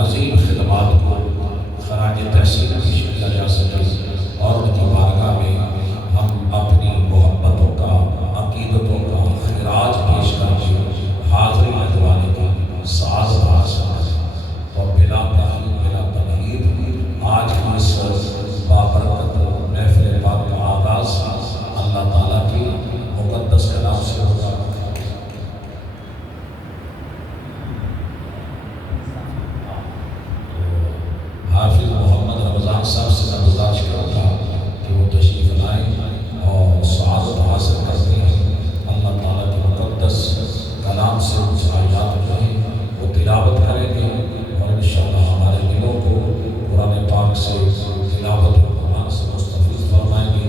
عظیم خدمات کو خراج تحسین پیش کیا جا سکے اور ان کی بارگاہ میں ہم اپنی محبتوں کا عقیدتوں کا خراج پیش کر کے حاضری دلوانے کی سعادت حاصل کریں اور بلا تاخیر بلا تمہید آج کی اس بابرکت محفل پاک کا آغاز اللہ تعالیٰ کی مقدس کلام سے ہوگا۔ حافظ محمد رمضان صاحب سے میں گزارش کروں گا کہ وہ تشریف لائیں اور سعادت حاصل کرتے ہیں۔ اللہ تعالیٰ کے مقدس کلام سے کچھ آیات جو ہیں وہ تلاوت کریں گے اور انشاءاللہ ہمارے دلوں کو قرآن پاک سے تلاوت قرآن سے مستفیض فرمائیں گے۔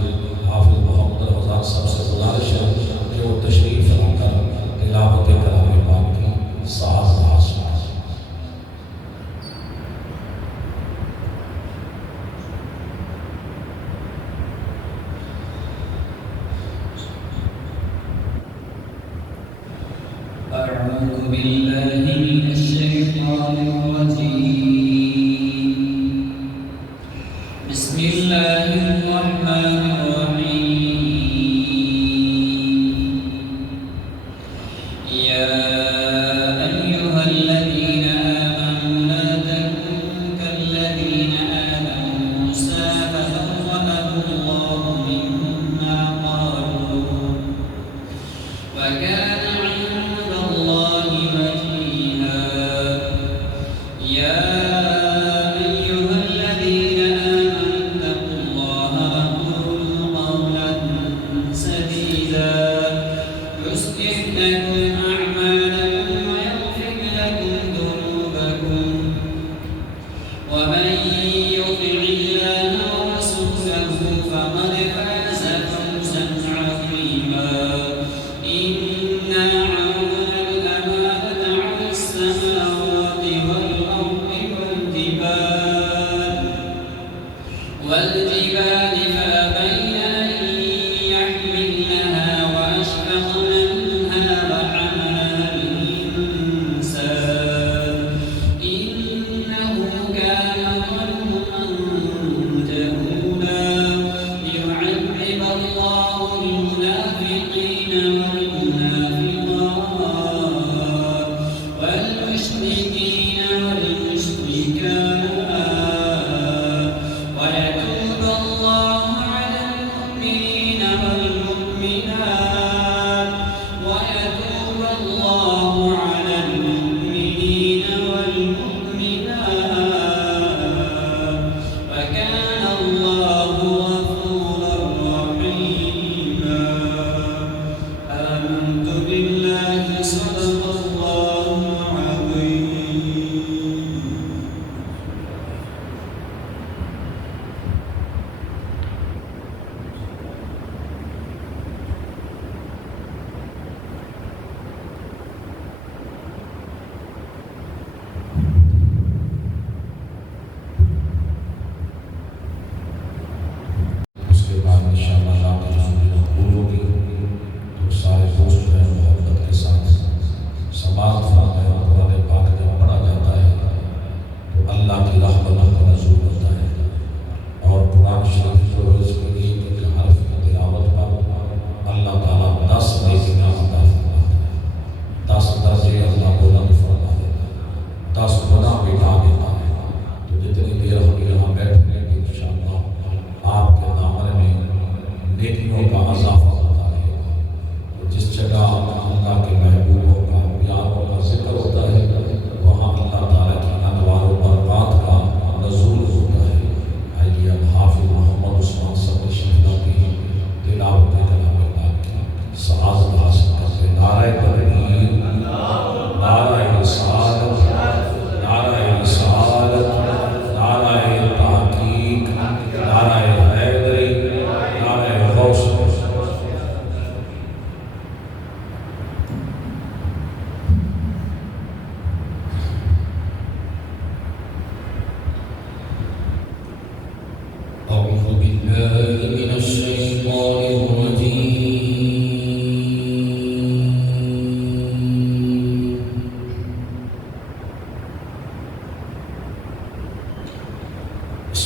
حافظ محمد رمضان صاحب سے گزارش ہے کہ وہ تشریف لا کر تلاوت کلام پاک کی سعادت حاصل کریں۔ أعوذ بالله من الشيطان الرجيم بسم الله الرحمن الرحيم يا أيها الذين آمنوا لا تكونوا كالذين آذوا موسى فبرأه الله مما قالوا وكان والجبال فأبين أن يحملنها وأشفقن منها وحملها الإنسان إنه كان ظلوما جهولا ليعذب الله المنافقين والمنافقات والمشركين والمشركات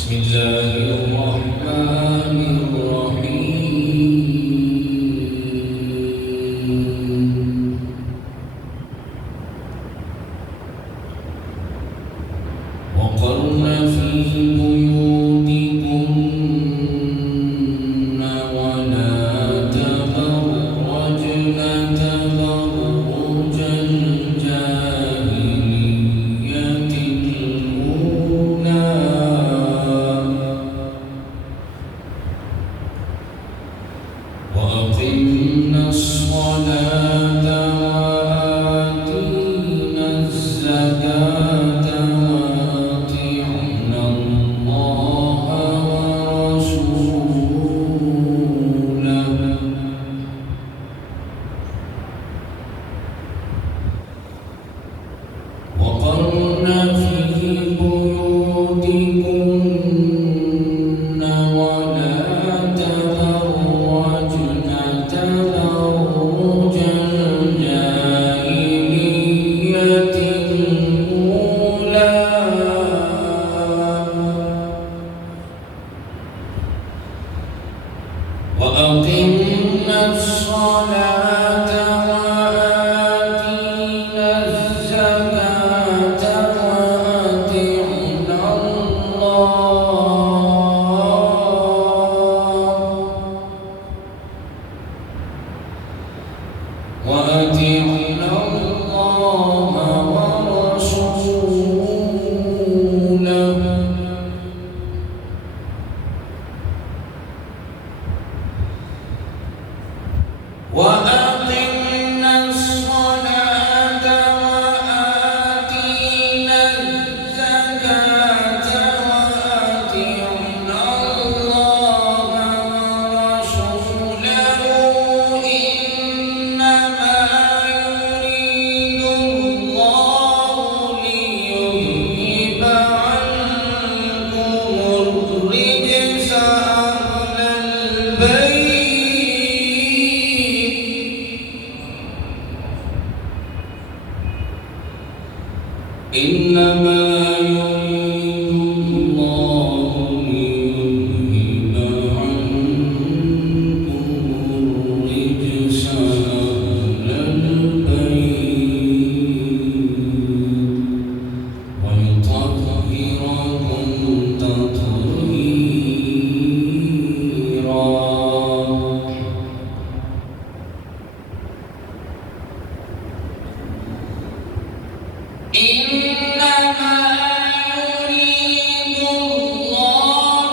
بسم الله الرحمن الرحيم وقرن في بيوتكن ولا تبرجن تبرج الجاهلية الأولى وأقمنا الصلاة وآتينا الزكاة وأطعنا الله ورسوله وقرن في بيوتكن ولا تبرجن تبرج الجاهلية الأولى وأقمنا الصلاة وآتينا الزكاة وأطعنا الله ورسوله وأقمنا الصلاة وآتينا الزكاة وأطعنا الله ورسوله إنما يريد الله ليذهب عنكم الرجس أهل البيت إنما يريد الله ليذهب عنكم الرجس أهل البيت ويطهركم تطهيرا إنما يريد الله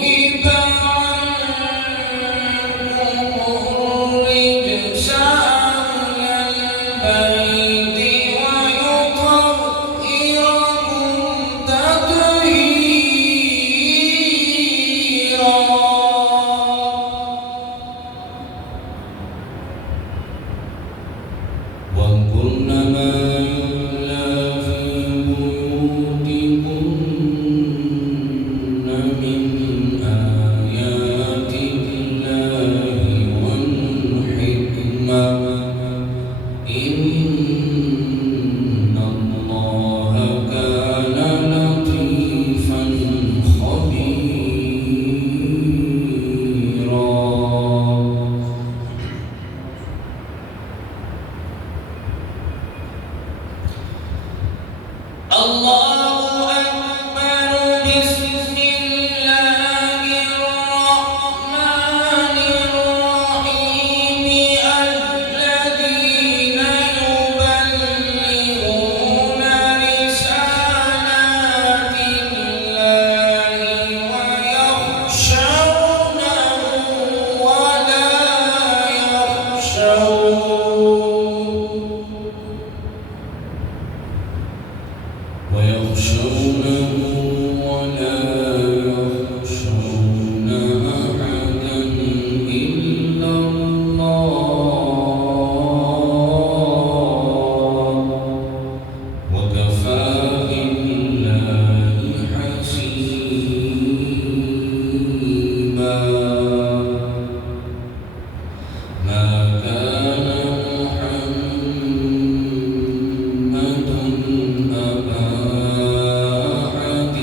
ليذهب عنكم الرجس أهل البيت ويطهركم تطهيرا واذكرن ما يتلى في بيوتكن من آيات الله والحكمة إن الله كان لطيفا خبيرا الله أكبر بسم الله الرحمن الرحيم الذين يبلغون رسالات الله ويخشونه ولا يخشون أحدا إلا الله وكفى بالله حسيبا ما كان محمد أبا أحد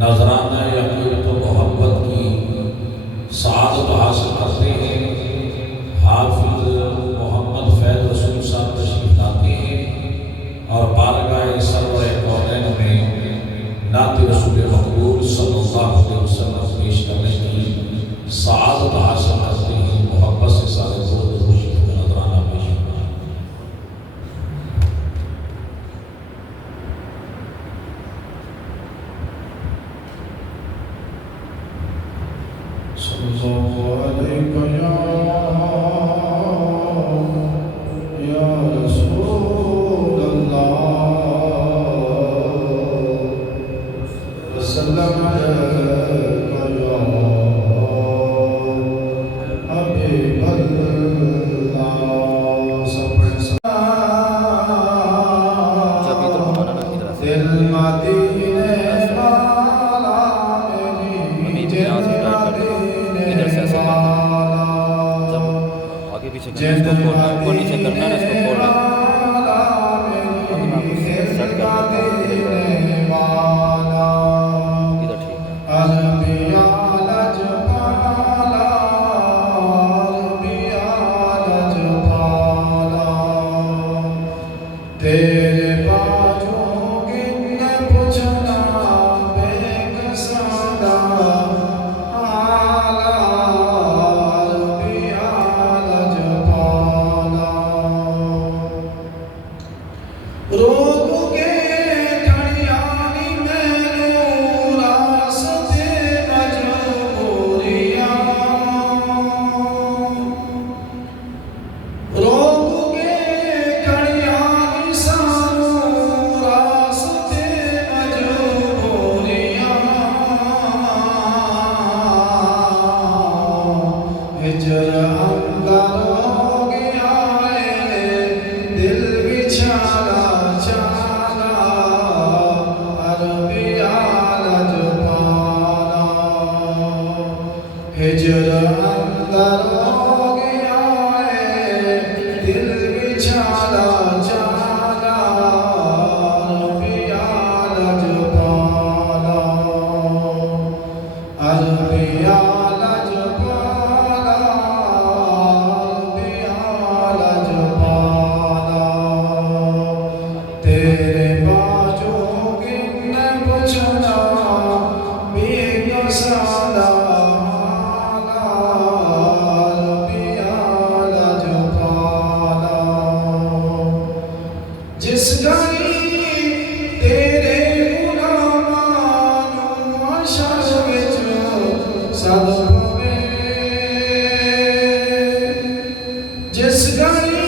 نذرانہ یقین و محبت کی سعادت حاصل کرتے ہیں۔ حافظ محمد فیض رسول صاحب تشریف لاتے ہیں اور بارگاہ سرور کونین میں نعت رسول مقبول صلی اللہ علیہ وسلم پیش کرنے کی سعادت حاصل کرتے ہیں۔ محبت سے سارے درود خوشی کو نذرانہ پیش کرنا ہے۔ صلی اللہ علیہ یا رسول اللہ وسلم علیک یا حبیب اللہ۔ دل مدینے والا میری آگے پیچھے کرنا ہے، اس کو کھولنا ہے، اوپر نیچے کرنا ہے، اس کو کھولنا ہے۔ سیٹ کر دیتا ہوں ادھر ٹھیک ہے۔ تیرے باجوں کی پوچھنا بے گسانا آلہ عربی آلہ جپالا روگ کے کڑیانی میں راستے مجبوریاں روگ کے کڑیانی سانو راستے مجبوریاں ہجر اندر ہو گیا ہے دل بچھالا چالا عربی آلہ جپالا ہجر اندر ہو گیا ہے دل بچھالا چالا عربی آلہ جپالا عربی آلہ جپالا عربی آلہ جپالا تیرے باجوں کی نے پوچھنا بے گسالا عربی آلہ جپالا جس گھڑی تیرے غلاماں معاشر وچ سد پوے جس گھڑی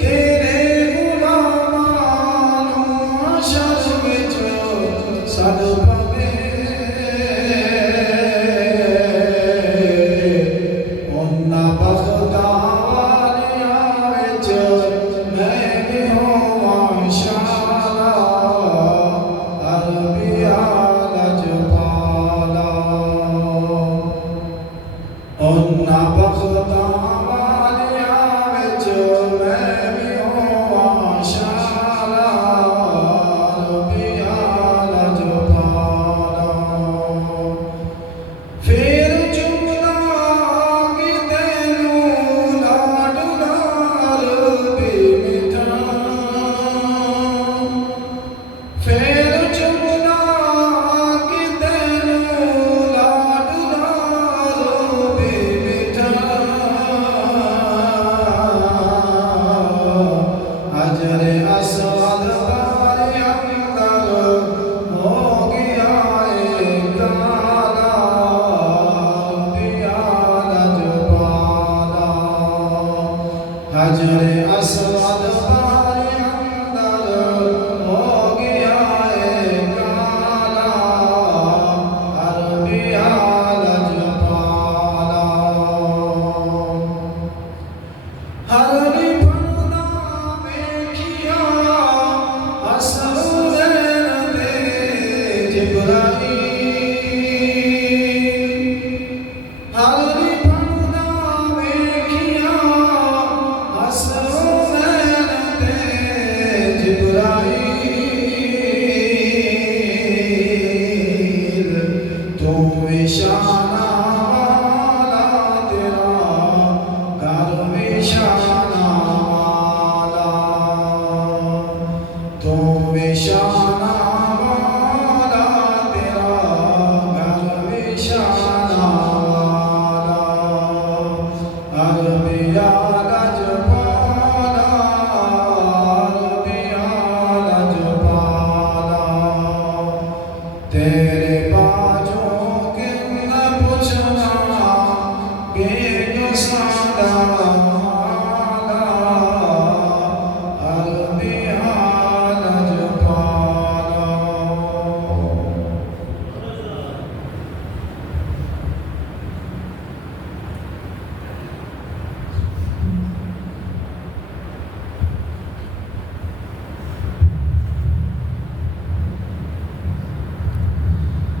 تیرے غلاماں معاشر وچ سد پوے انہاں بختاں والیاں وچ میں بھی ہوں شالا عربی آلہ جپالا انہاں بختاں والیاں وچ میں بھی ہوں شالا وشانہ والا تیرا گھر وشانہ والا عربیہ لجپالا عربیہ لجپالا تیرے باجوں کے نہ پوچھنا بے گسادہ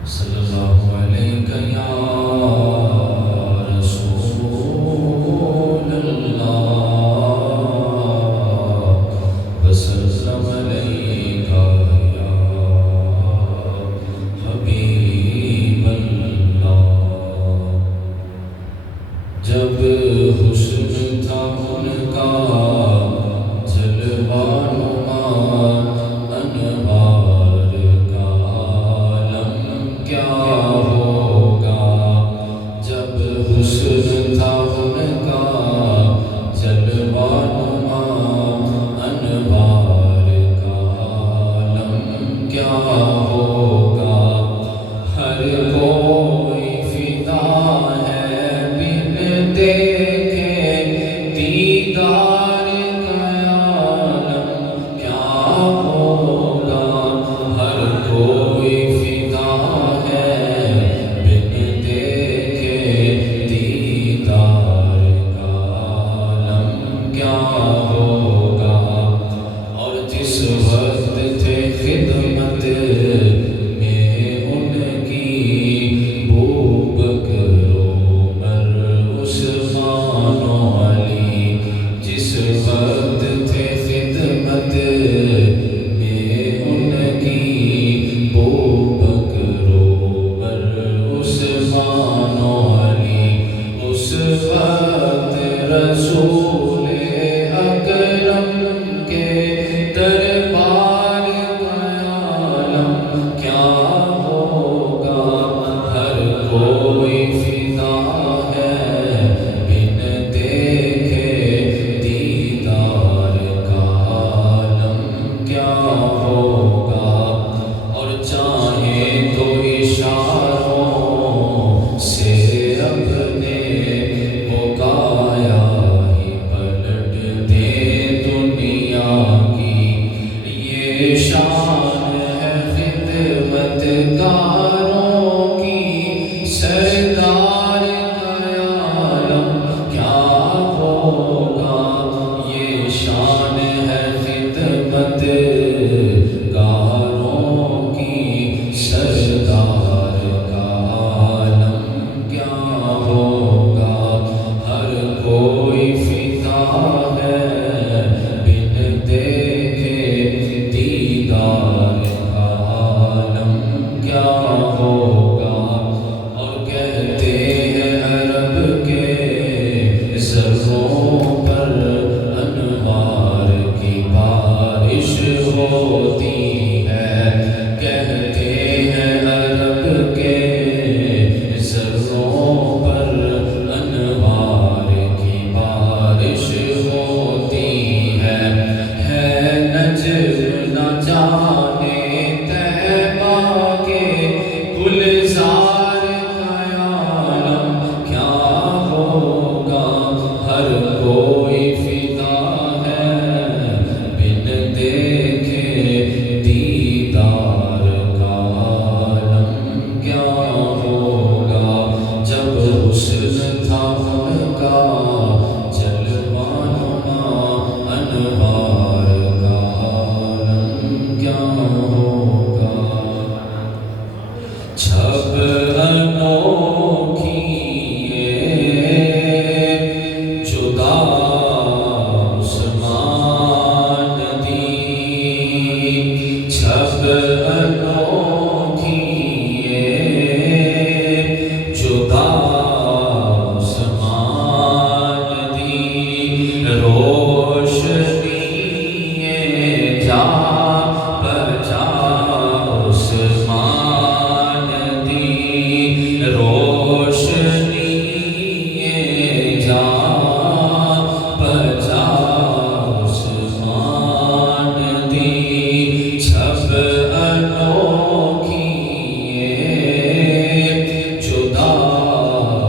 صلی اللہ علیہ یا رسول اللہ وسلم علیہ یا حبیب اللہ جب حسن تھا ان کا جلوہ نما انوار کا عالم کیا ہوگا جب حسن تھا ان کا جلوہ نما انوار کا عالم کیا ہوگا ہر کوئی فدا ہے بن دیکھے دیدار کا عالم کیا ہوگا ہر کوئی فدا ہے بن دیکھے دیدار کا عالم کیا ہوگا اور جس وقت تھے خدمت میں ان کی بو بکر عمر عثمان و علی جس وقت تھے خدمت میں ان کی بو بکر عمر عثمان و علی اس وقت رسول اکرم کے دربار کا عالم کیا ہوگا ہر کوئی فدا ہے بن دیکھے دیدار کا عالم کیا ہوگا اور چاہے تو اشاروں سے اپنے بقایا ہی پلٹ دے دنیا کی یہ شان ہے خدمت کاروں کی سردار کا عالم کیا ہوگا یہ شان ہے خدمت کاروں کی سردار کا عالم کیا ہوگا ہر کوئی فدا ہے بن دیکھے دیدار کا عالم کیا ہوگا اور کہتے ہیں عرب کے ذروں پر انوار کی بارش ہوتی ہے کہتے ہیں عرب کے ذروں پر انوار کی بارش ہوتی ہے نجم نہ جانے طیبہ کے گلزار کا عالم کیا ہوگا ہر کوئی فدا ہے بن دیکھے دیدار کا عالم کیا ہوگا جب حسن تھا ان کا جلوہ نما انوار کا عالم کیا ہوگا چھب انوکھی یہ جدا عثمان دی چھب انوکھی یہ جدا عثمان دی روشنی جا پر انوکھی جدا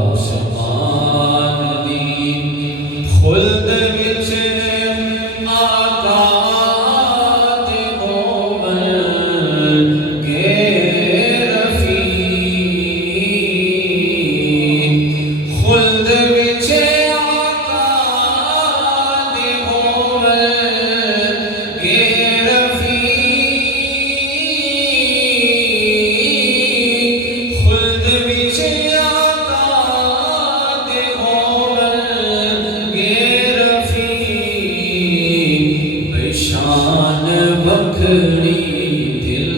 آسمان دی خلد وچ آقا دے مومن گے رفیق خلد وچ آقا دے مومن گے رفیق خلد وچ آقا دے مومن گے رفیق بشان بکھڑی دل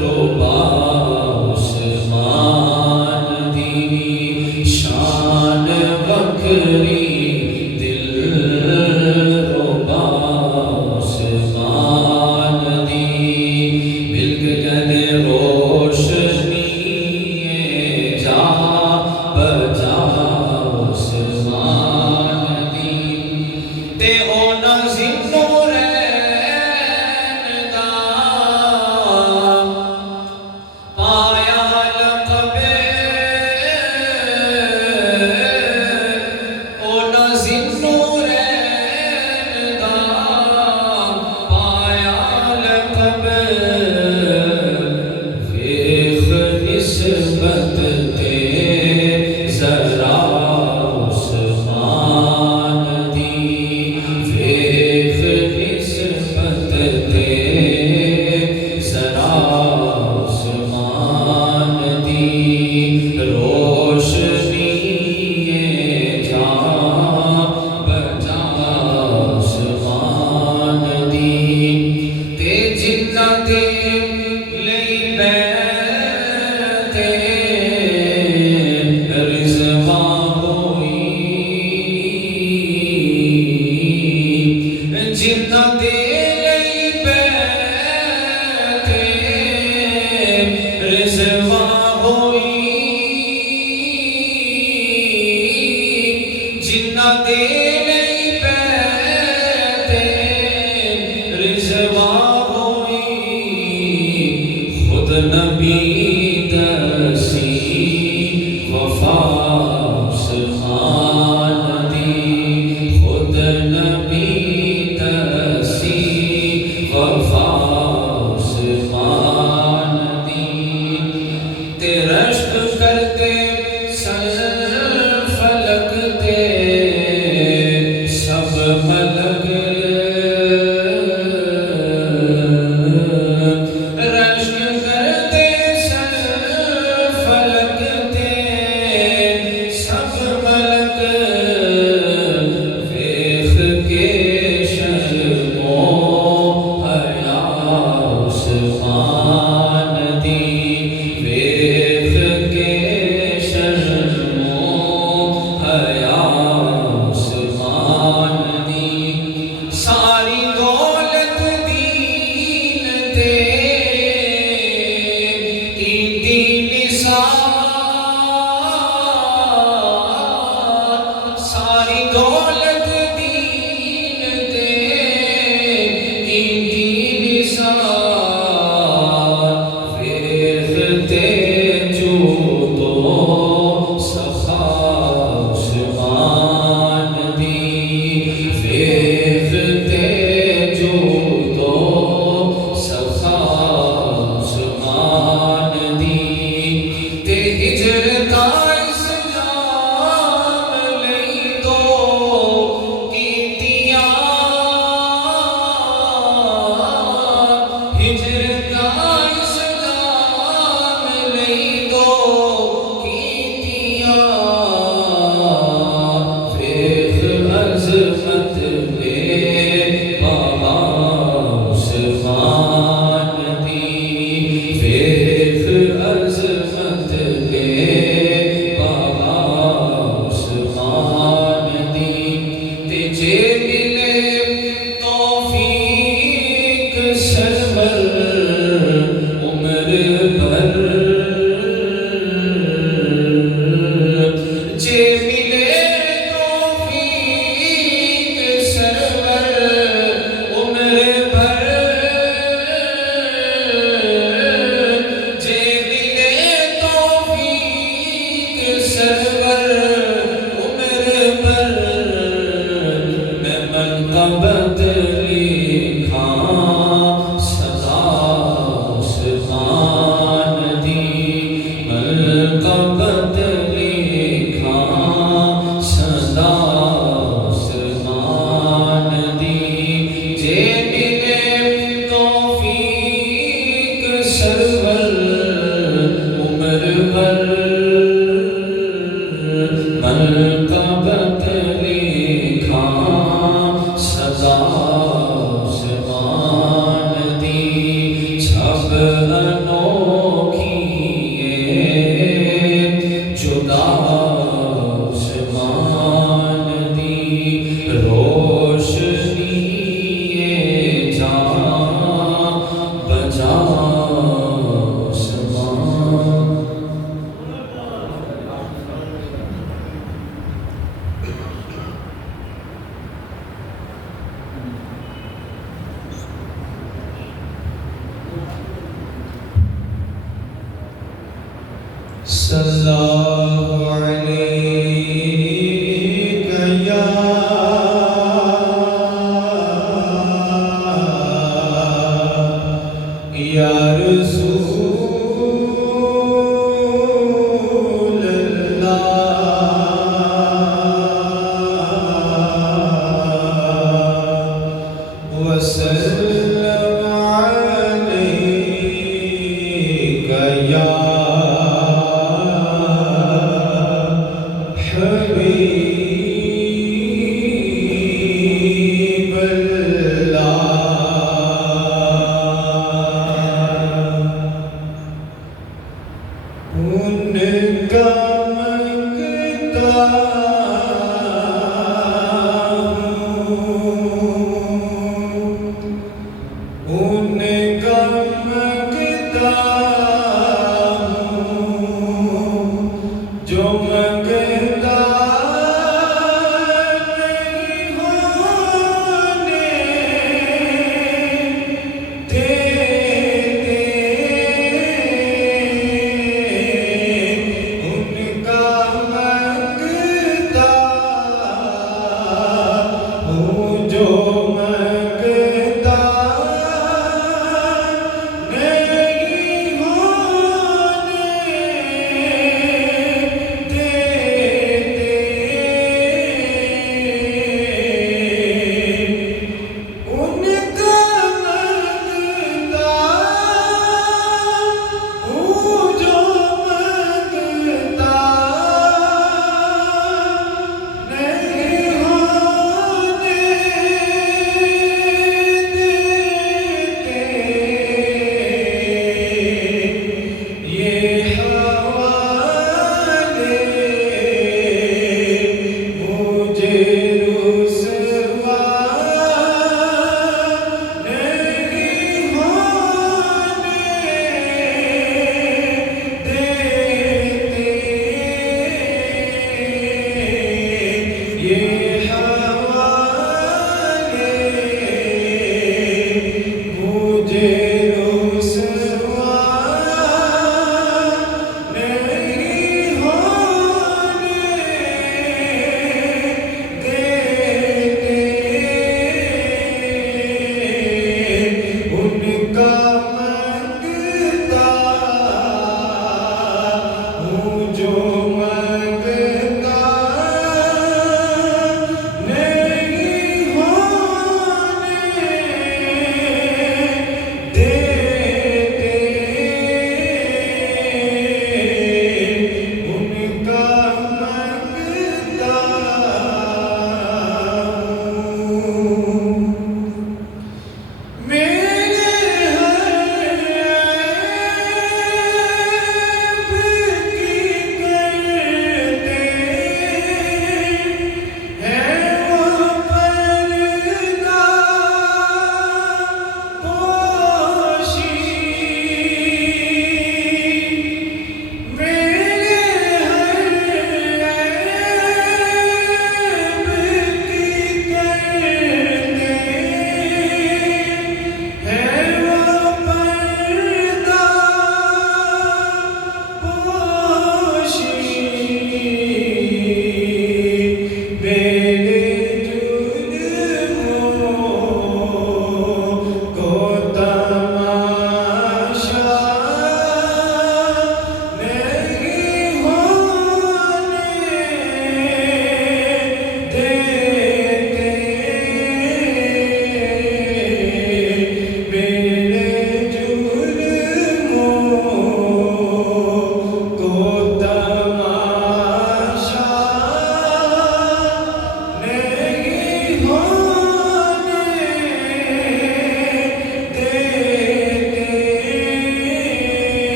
ربا عثمان دی شان بکھڑی دل ربا عثمان دی ملک جد روشنی جا بجا عثمان دی تے اونا زنورین دا پایا لقب اونا زنورین دا پایا لقب ویخ نسبت تے ذرا عثمان دی ویخ نسبت تے ذرا عثمان دی روشنی جا بجا عثمان دی تے جنہ دے لئی بیعتے رضوا ہوئی جنہ دے لئی بیعتے رضوا ہوئی جنہ دے لئی بیعتے رضوا ہوئی خود نبی دسی وفا عثمان دی خود نبی دسی وفا عثمان دی تے رشک کرتے سر فلک تے سب ملک رشک کرتے سر فلک تے سب ملک ویخ کے شرم و حیا عثمان دی ویخ کے شرم و حیا عثمان دی ساری دولت دین تے کیتی نثار ساری دولت دین تے کیتی نثار ویخ تے جو تو سخا عثمان دی ویخ تے جو تو سخا عثمان دی تے ہجر کا اسلام لئی تو کیتیاں ہجر کا اسلام لئی تو کیتیاں ویخ عظمت میں بابا عثمان دی ویخ عظمت میں بابا عثمان دی تے جے ملے توفیق سرور آسمان دی مرکبت لکھا صدا آسمان دی جے ملے توفیق سرور عمر بھر مرکبت لکھا صدا آسمان دی چھب انوکھی جدا آسمان دی روشنی جاں بجا آسمان صلی اللہ علیک یا رسول اللہ وسلم علیک یا حبیب اللہ ان کا منگتا ہوں ان کا منگتا ہوں جو منگتا نہیں ہونے دیتے ان کا منگتا ہوں جو منگتا نہیں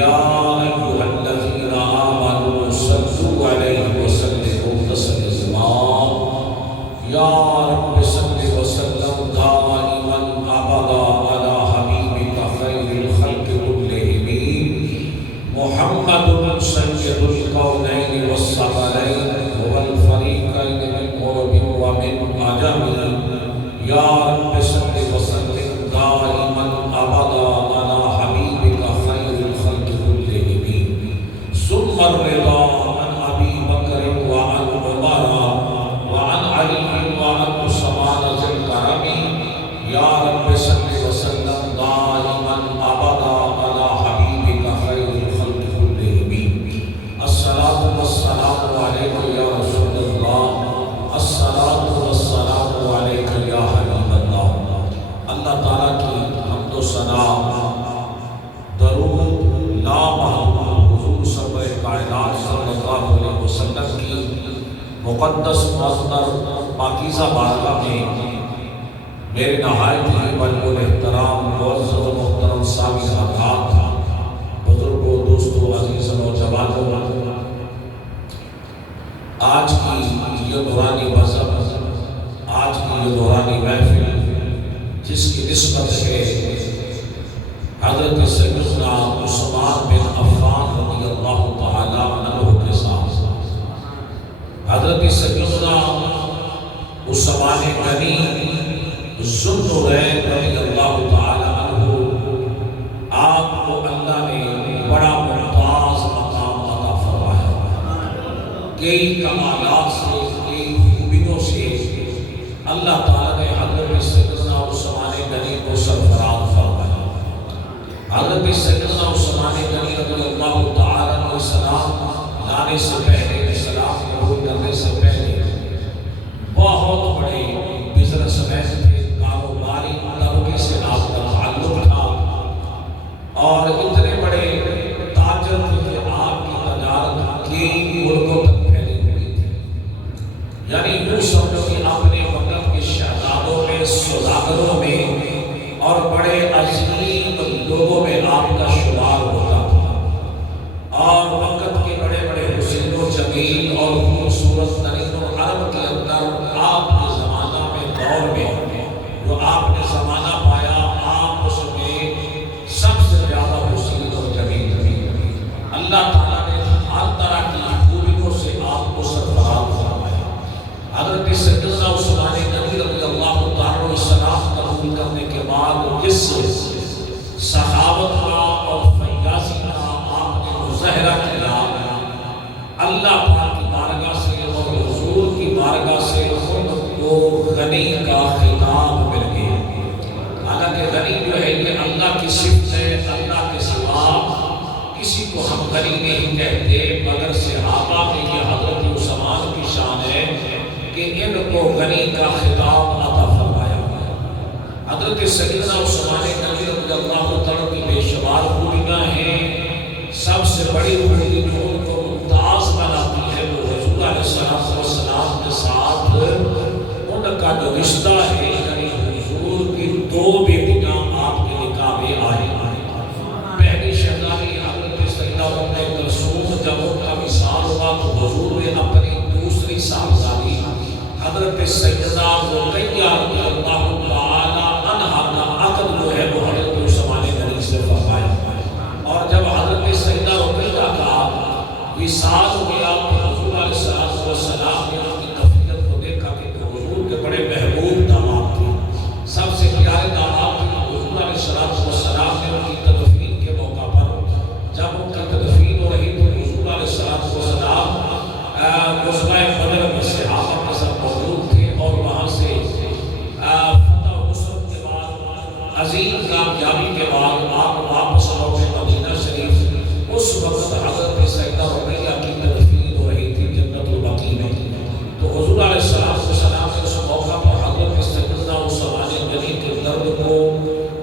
یا ایھا الذین آمنوا صلوا علیہ وسلموا تسلیما یا رب صل وسلم دائما ابدا علی حبیبک خیر الخلق کلہم محمد سید الکونین والثقلین والفریقین من قرب ومن عجم یا رب صل وسلم دائما ابدا علی حبیبک خیر الخلق کلہم ثم الرضا عن ابی بکر وعن عمر وعن علی وعن عثمان ذی الکرم یا رب صل وسلم دائما ابدا علی حبیبک خیر الخلق کلہم الصلاۃ والسلام علیک یا رسول اللہ الصلاۃ والسلام علیک یا حبیب اللہ۔ اللہ تعالیٰ کی حمد و ثنا درود لامحدود حضور سرور کائنات صلی اللہ علیہ وسلم کی مقدس معطر پاکیزہ بارگاہ میں میرے نہایت ہی بلند احترام معزز و محترم سامعین حضرات، بزرگوں، دوستوں، عزیزوں، نوجوانوں، آج کی یہ نورانی مذہب، آج کی یہ نورانی محفل جس کی نسبت ہے حضرت سیدنا عثمان بن عفان رضی اللہ تعالیٰ عنہ کے ساتھ، حضرت سیدنا عثمان غنی ذو النورین رضی اللہ تعالیٰ عنہ، آپ کو اللہ نے بڑا ممتاز مقام عطا فرمایا، کئی کمالات سے، کئی خوبیوں سے اللہ تعالیٰ نے حضرت سیدنا عثمان غنی کو سرفراز فرمایا۔ حضرت سیدنا عثمان غنی رضی اللہ تعالیٰ عنہ السلام لانے سے پہلے، اسلام قبول کرنے سے پہلے بہت بڑے بزنس مین تھے، کاروباری طبقے سے آپ کا تعلق تھا اور اتنے بڑے تاجر تھے کہ آپ کی تجارت کئی ملکوں تک پھیلی ہوئی تھی، یعنی یوں سمجھو کہ اپنے وقت کے شہزادوں میں، سوداگروں میں اور بڑے عظیم لوگوں میں آپ کا شمار ہوتا تھا، اور وقت کے بڑے بڑے حسین و جمیل اور خوبصورت ترین عرب کے اندر آپ کے زمانہ میں، دور میں جو آپ نے زمانہ پایا، آپ اس میں سب سے زیادہ حسین اور جمیل تھی۔ اللہ تعالیٰ نے ہر طرح کی خوبیوں سے آپ کو سرفراز فرمایا۔ حضرت سیدنا عثمان غنی رضی اللہ تعالیٰ عنہ السلام قبول کرنے کے بعد جس سخاوت کا اور فیاضی کا آپ نے مظاہرہ کیا، اللہ پاک کی بارگاہ سے اور حضور کی بارگاہ سے خود کو غنی کا خطاب مل گیا۔ حالانکہ غنی جو ہے یہ اللہ کی صفت ہے، اللہ کے سوا کسی کو ہم غنی نہیں کہتے، مگر صحابہ میں یہ حضرت عثمان کی شان ہے کہ ان کو غنی کا خطاب عطا فرمایا۔ حضرت سیدنا عثمان غنی رضی اللہ تعالیٰ کی بے شمار خوبیاں ہیں، سب سے بڑی خوبی جو ان کو ممتاز بناتی ہے وہ حضور علیہ السلام کے ساتھ ان کا جو رشتہ ہے، یعنی حضور کی دو بیٹیاں آپ کے نکاح میں آئی۔ پہلی شہزادی حضرت سیدہ ام کلثوم، جب ان کا وصال ہوا تو حضور نے اپنی دوسری صاحبزادی حضرت سیدہ رقیہ رضی اللہ تعالی عنہا کا عقد جو ہے وہ حضرت عثمان غنی سے فرمایا، اور جب حضرت سیدہ رقیہ کا وصال ہو گیا تو حضور علیہ السلام نے ان کی کفیلت کو دیکھا کہ حضور کے بڑے محبوب داماد تھے، سب سے پیارے داماد تھے۔ حضور علیہ السلام نے ان کی تدفین کے موقع پر جب ان کی تدفین ہو رہی تو حضور علیہ السلام غزوہ بدر میں صحابہ کے ساتھ موجود تھے، اور وہاں سے فتح و نصرت کے بعد، عظیم کامیابی کے بعد آپ واپس لوٹے مدینہ شریف۔ اس وقت حضرت سیدہ رقیہ کی تدفین ہو رہی تھی جنت البقیع میں، تو حضور علیہ السلام نے اس موقع پر حضرت سیدنا عثمان غنی کے درد کو،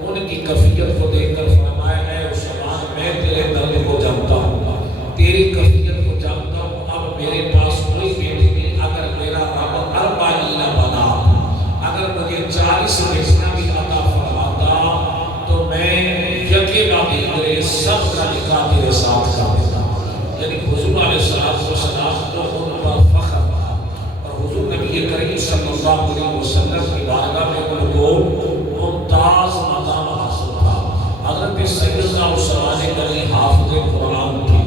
ان کی کفیت کو دیکھ کر فرمایا، اے عثمان میں تیرے درد کو جانتا ہوں، تیری کفیت کو جانتا ہوں، اب میرے پاس کوئی بیٹی نہیں، اگر میرا رب 40 بنا، اگر مجھے 40 بیٹیاں بھی عطا فرماتا تو میں یقینا بھی میرے سب کا نکاح تیرے ساتھ تو ان پر فخر تھا، اور حضور نبی کریم صلی اللہ علیہ وسلم کی بارگاہ میں ان کو ممتاز مقام حاصل تھا۔ حضرت سیدنا عثمان غنی حافظ قرآن تھے،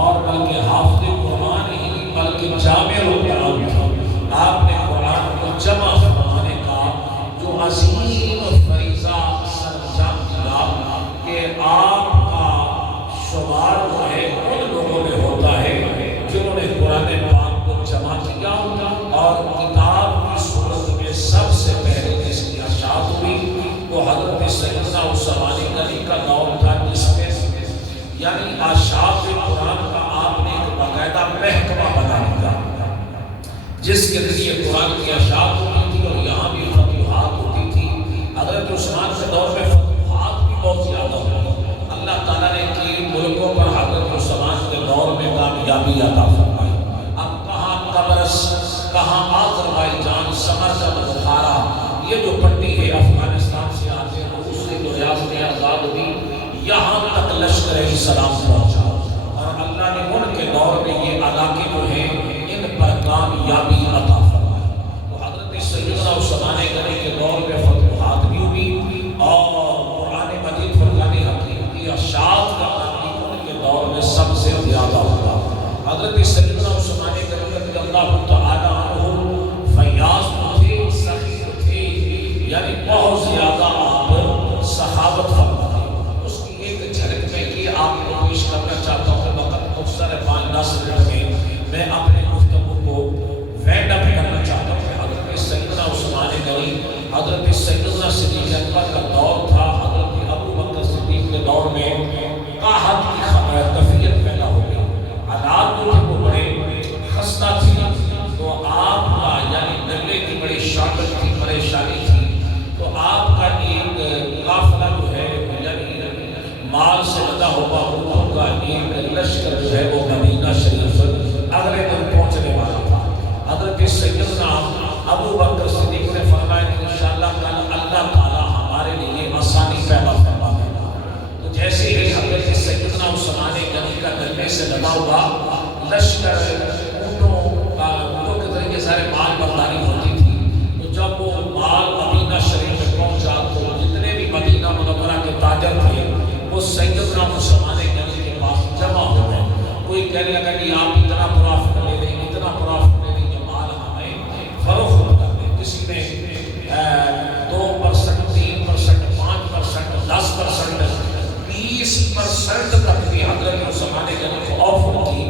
اور بلکہ حافظ قرآن ہی بلکہ جامع القرآن تھے۔ آپ نے قرآن کو جمع فرمانے کا جو عظیم فریضہ سرانجام دیا کہ آپ کا شمار جو ہے ان لوگوں میں ہوتا ہے جنہوں نے قرآن پاک کو جمع کیا، اور کتاب کی صورت میں سب سے پہلے جس کی اشاعت ہوئی وہ حضرت سیدنا عثمان غنی کا دور تھا، جس میں یعنی اشاعت قرآن کا آپ نے ایک باقاعدہ محکمہ بنا دیا جس کے ذریعے قرآن کی اشاعت ہوتی تھی، اور یہاں بھی فتوحات ہوتی تھی۔ حضرت عثمان کے دور میں فتوحات بھی بہت زیادہ ہوئی۔ اللہ تعالیٰ نے تین ملکوں پر حضرت عثمان کے دور میں کامیابی عطا فرمائی۔ اب کہاں قبرص، کہاں آذربائیجان، سمرقند، بخارا، یہ جو پٹی ہے افغانستان سے آتے ہیں اس سے جو ریاستیں آزاد ہوئی، یہاں تک لشکر اسلام پہنچا، اور اللہ نے ان کے دور میں یہ علاقے جو ہیں ان پر کامیابی عطا فرمائی۔ تو حضرت سیدنا عثمان غنی کے دور میں فتوحات بھی ہوئی، اور قرآن مجید فرقان حکیم کی اشاعت کا تعلق ان کے دور میں سب سے زیادہ ہوا۔ حضرت سیدنا عثمان غنی رضی اللہ تعالیٰ عنہ فیاض تھے، سخی تھے، یعنی بہت زیادہ آپ صحابت فرماتے۔ اس کی ایک جھلک میں یہ آپ کو پیش کرنا چاہتا ہوں کہ وقت مختصر 5-10 منٹ میں اپنے گفتگو کو وینڈ اپ کرنا چاہتا ہوں کہ حضرت سیدنا عثمان غنی، حضرت سیدنا صدیق اکبر کا دور تھا۔ حضرت ابو بکر صدیق کے دور میں قحط کی کیفیت پیدا ہو گئی، حالات جو تھے وہ بڑے خستہ تھی، تو آپ کا یعنی نلے کی بڑی شاکت تھی، پریشانی تھی، تو آپ کا ایک قافلہ جو ہے یعنی مال سے لدا ہوا اونٹوں کا ایک لشکر جو ہے وہ مدینہ شریف اگلے دن پہنچنے والا تھا۔ حضرت سیدنا ابو بکر صدیق نے فرمایا کہ انشاءاللہ اللہ تعالیٰ ہمارے لیے آسانی پیدا فرما دے گا۔ تو جیسے ہی حضرت سیدنا عثمان غنی کا نلے سے لدا ہوا لشکر اونٹوں کا اونٹوں کے ذریعے سارے مال برداری ہوتی تھی، تو جب وہ مال مدینہ شریف میں پہنچا تو جتنے بھی مدینہ منورہ کے تاجر تھے وہ سیدنا عثمان غنی کے پاس جمع ہو گئے۔ کوئی کہنے لگا کہ آپ اتنا پرافٹ لے لیں، اتنا پرافٹ لے لیں، یہ مال ہمیں فروخت کر دیں۔ کسی نے 2%، 3%، 5%، 10%، 20% تک بھی حضرت عثمان غنی کو آفر کی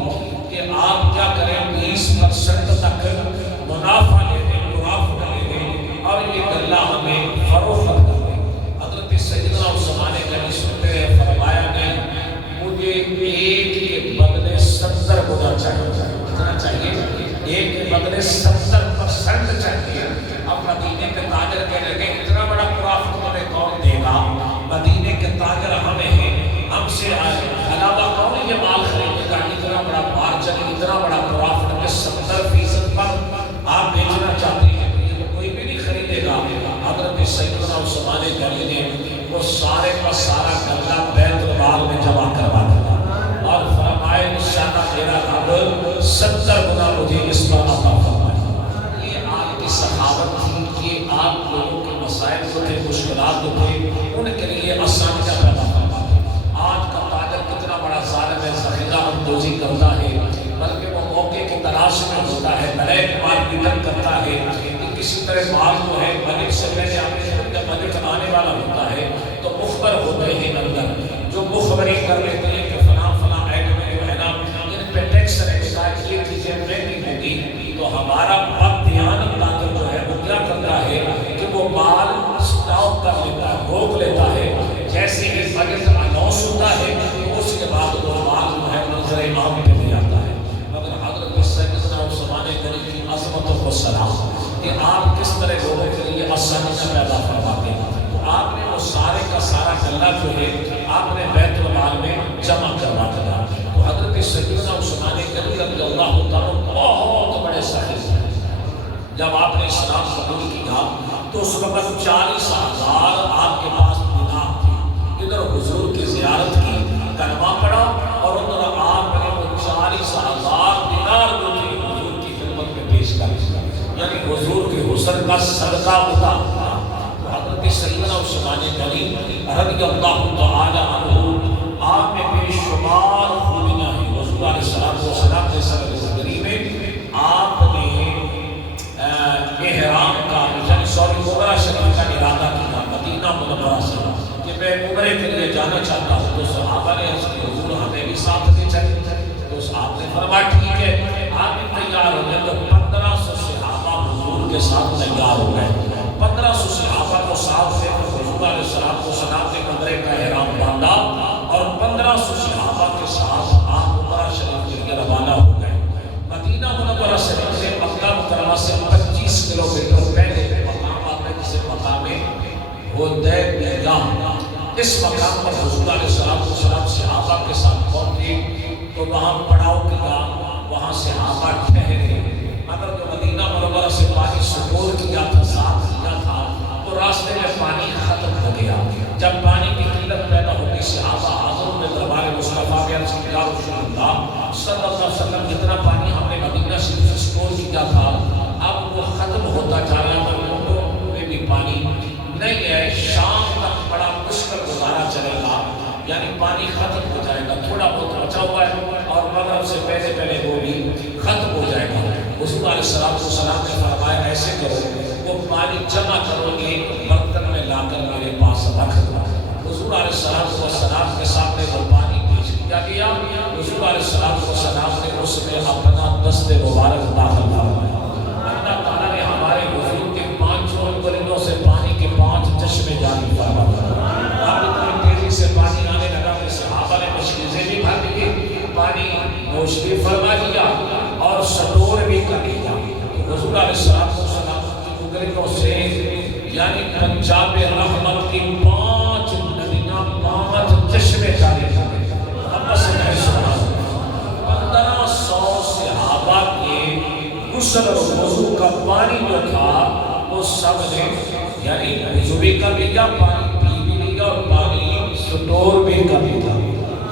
کہ آپ کیا کریں 20% تک منافع لے دیں، پرافٹ لے دیں، اور یہ غلہ ہمیں فروخت کر دیں۔ حضرت سیدنا عثمان غنی سنتے ہیں، فرمایا نہیں، مجھے ایک کے بدلے 70 گنا چاہیے۔ کتنا چاہیے؟ ایک کے بدلے 70% چاہیے۔ اب مدینے کے تاجر کہنے لگے اتنا بڑا پرافٹ ہمیں کون دے گا؟ مدینے کے تاجر ہمیں ہیں، ہم سے علاوہ کون یہ مال خریدے گا؟ اتنا بڑا مارجن، اتنا بڑا پرافٹ کہ 70% پر آپ بیچنا چاہتے ہیں، یہ کوئی بھی نہیں خریدے گا۔ حضرت سیدنا عثمان غنی نے وہ سارے کا سارا غلہ بیت المال میں جمع کروا دیا، اور فرمائے انشاءاللہ میرا رب 70 گنا مجھے اس پر عطا فرمائے۔ یہ آپ کی سخاوت تھی، یہ آپ لوگوں کے مسائل جو تھے، مشکلات جو تھے، ان کے لیے آسانیاں پیدا فرماتے۔ آج کا تاجر کتنا بڑا ظالم ہے، ذخیرہ اندوزی کرتا ہے، بلکہ وہ موقع کی تلاش میں ہوتا ہے، بلیک مارکیٹنگ کرتا ہے کہ کسی طرح مال جو ہے بجٹ سے پہلے جب بجٹ آنے والا ہوتا ہے تو مخبر ہوتے ہیں اندر، جو مخبری کر لیتے ہیں کہ فلاں ایڈ میں جو ہے نا ان پہ ٹیکس رہے گا، یہ چیزیں مہنگی ہوگی، تو ہمارا بد دھیان تاجر جو ہے وہ کیا کرتا ہے کہ وہ مال اسٹاک کر لیتا ہے، روک لیتا ہے، جیسے ہی بجٹ اناؤنس ہوتا ہے اس کے بعد وہ مال جو ہے منظر عام پہ بھی آتا ہے۔ مگر حضرت سیدنا عثمان غنی کی عظمت و سلام کہ آپ کس طرح لوگوں کے لیے آسانیاں پیدا فرماتے ہیں، تو آپ نے وہ سارے کا سارا غلہ جو ہے آپ نے بیت المال میں جمع کروا دیا۔ تو حضرت سیدنا عثمان غنی رضی اللہ تعالیٰ بہت بڑے سخی تھے۔ جب آپ نے اسلام قبول کیا تو اس وقت 40,000 آپ کے پاس دینار تھے۔ ادھر حضور کی زیارت کی، کلمہ پڑھا، اور ادھر آپ نے وہ 40,000 دینار کا صدقہ اتارنا. تو حضرت سیدنا عثمان غنی رضی اللہ تعالی عنہ آپ میں بے شمار خوبیاں ہیں. حضور علیہ السلام کے زندگی میں آپ نے احرام کا یعنی عمرہ شریف کا ارادہ کیا مدینہ منورہ سے کہ میں عمرے کے لیے جانا چاہتا ہوں. تو صحابہ نے اس کے حضور ہمیں بھی ساتھ لے چلے. تو آپ نے فرمایا ٹھیک ہے آپ بھی تیار ہو گئے. تو 1500 صحابہ حضور کے ساتھ تیار ہو گئے. 1500 صحابہ کو ساتھ سے حضور علیہ السلام نے عمرے کا احرام باندھا اور 1500 صحابہ کے ساتھ آپ عمرہ شریف کے لیے روانہ ہو گئے. مدینہ منورہ سے مکہ مکرمہ سے 25 کلومیٹر پہلے مقام آتا ہے جسے مقام حدیبیہ. اس مقام پر حضور علیہ السلام صحابہ کے ساتھ پہنچے تو وہاں پڑاؤ کیا, وہاں صحابہ ٹھہرے. اگر جو مدینہ منورہ سے پانی سٹور کیا تھا صاف کیا تھا تو راستے میں پانی ختم ہو گیا. جب پانی کی قلت پیدا ہوگی صحابہ حضور میں دربار مصطفیٰ کے عرض کیا رسول اللہ صلی اللہ علیہ وسلم جتنا پانی ہم نے مدینہ سے سٹور کیا تھا اب وہ ختم ہوتا جا رہا ہے, لوگوں میں بھی پانی نہیں ہے. شام تک بڑا مشکل گزارا چلے گا یعنی پانی ختم ہو جائے گا. تھوڑا بہت بچا ہوا ہے اور مغرب سے پہلے پہلے وہ بھی ختم ہو جائے گا. حضور علیہ السلام نے فرمایا ایسے کرو وہ پانی جمع کرو ایک برتن میں لا کر میرے پاس رکھ دو. حضور علیہ السلام کے سامنے وہ پانی پیش کیا گیا. حضور علیہ السلام نے اس میں اپنا دست مبارک داخل فرمایا. اللہ تعالیٰ نے ہمارے حضور کے 5 گلدوں سے پانی کے 5 چشمے جاری فرمایا. اب اتنی تیزی سے پانی آنے لگا کہ صحابہ نے مشکلیں بھی بھر دی, پانی نوش بھی فرما دیا اور سٹور بھی کر دیا. حضور علیہ السلام کی گلدوں سے یعنی پنجاب رحمت کی 5 ندیاں 5 چشمے جاری کر دیا. اب سے میں سنا 1500 صحابہ کے غسل اور وضو کا پانی جو تھا وہ سب نے یعنی وضو بھی کر لیا, پانی پی بھی لیا اور پانی سٹور بھی کر لیا.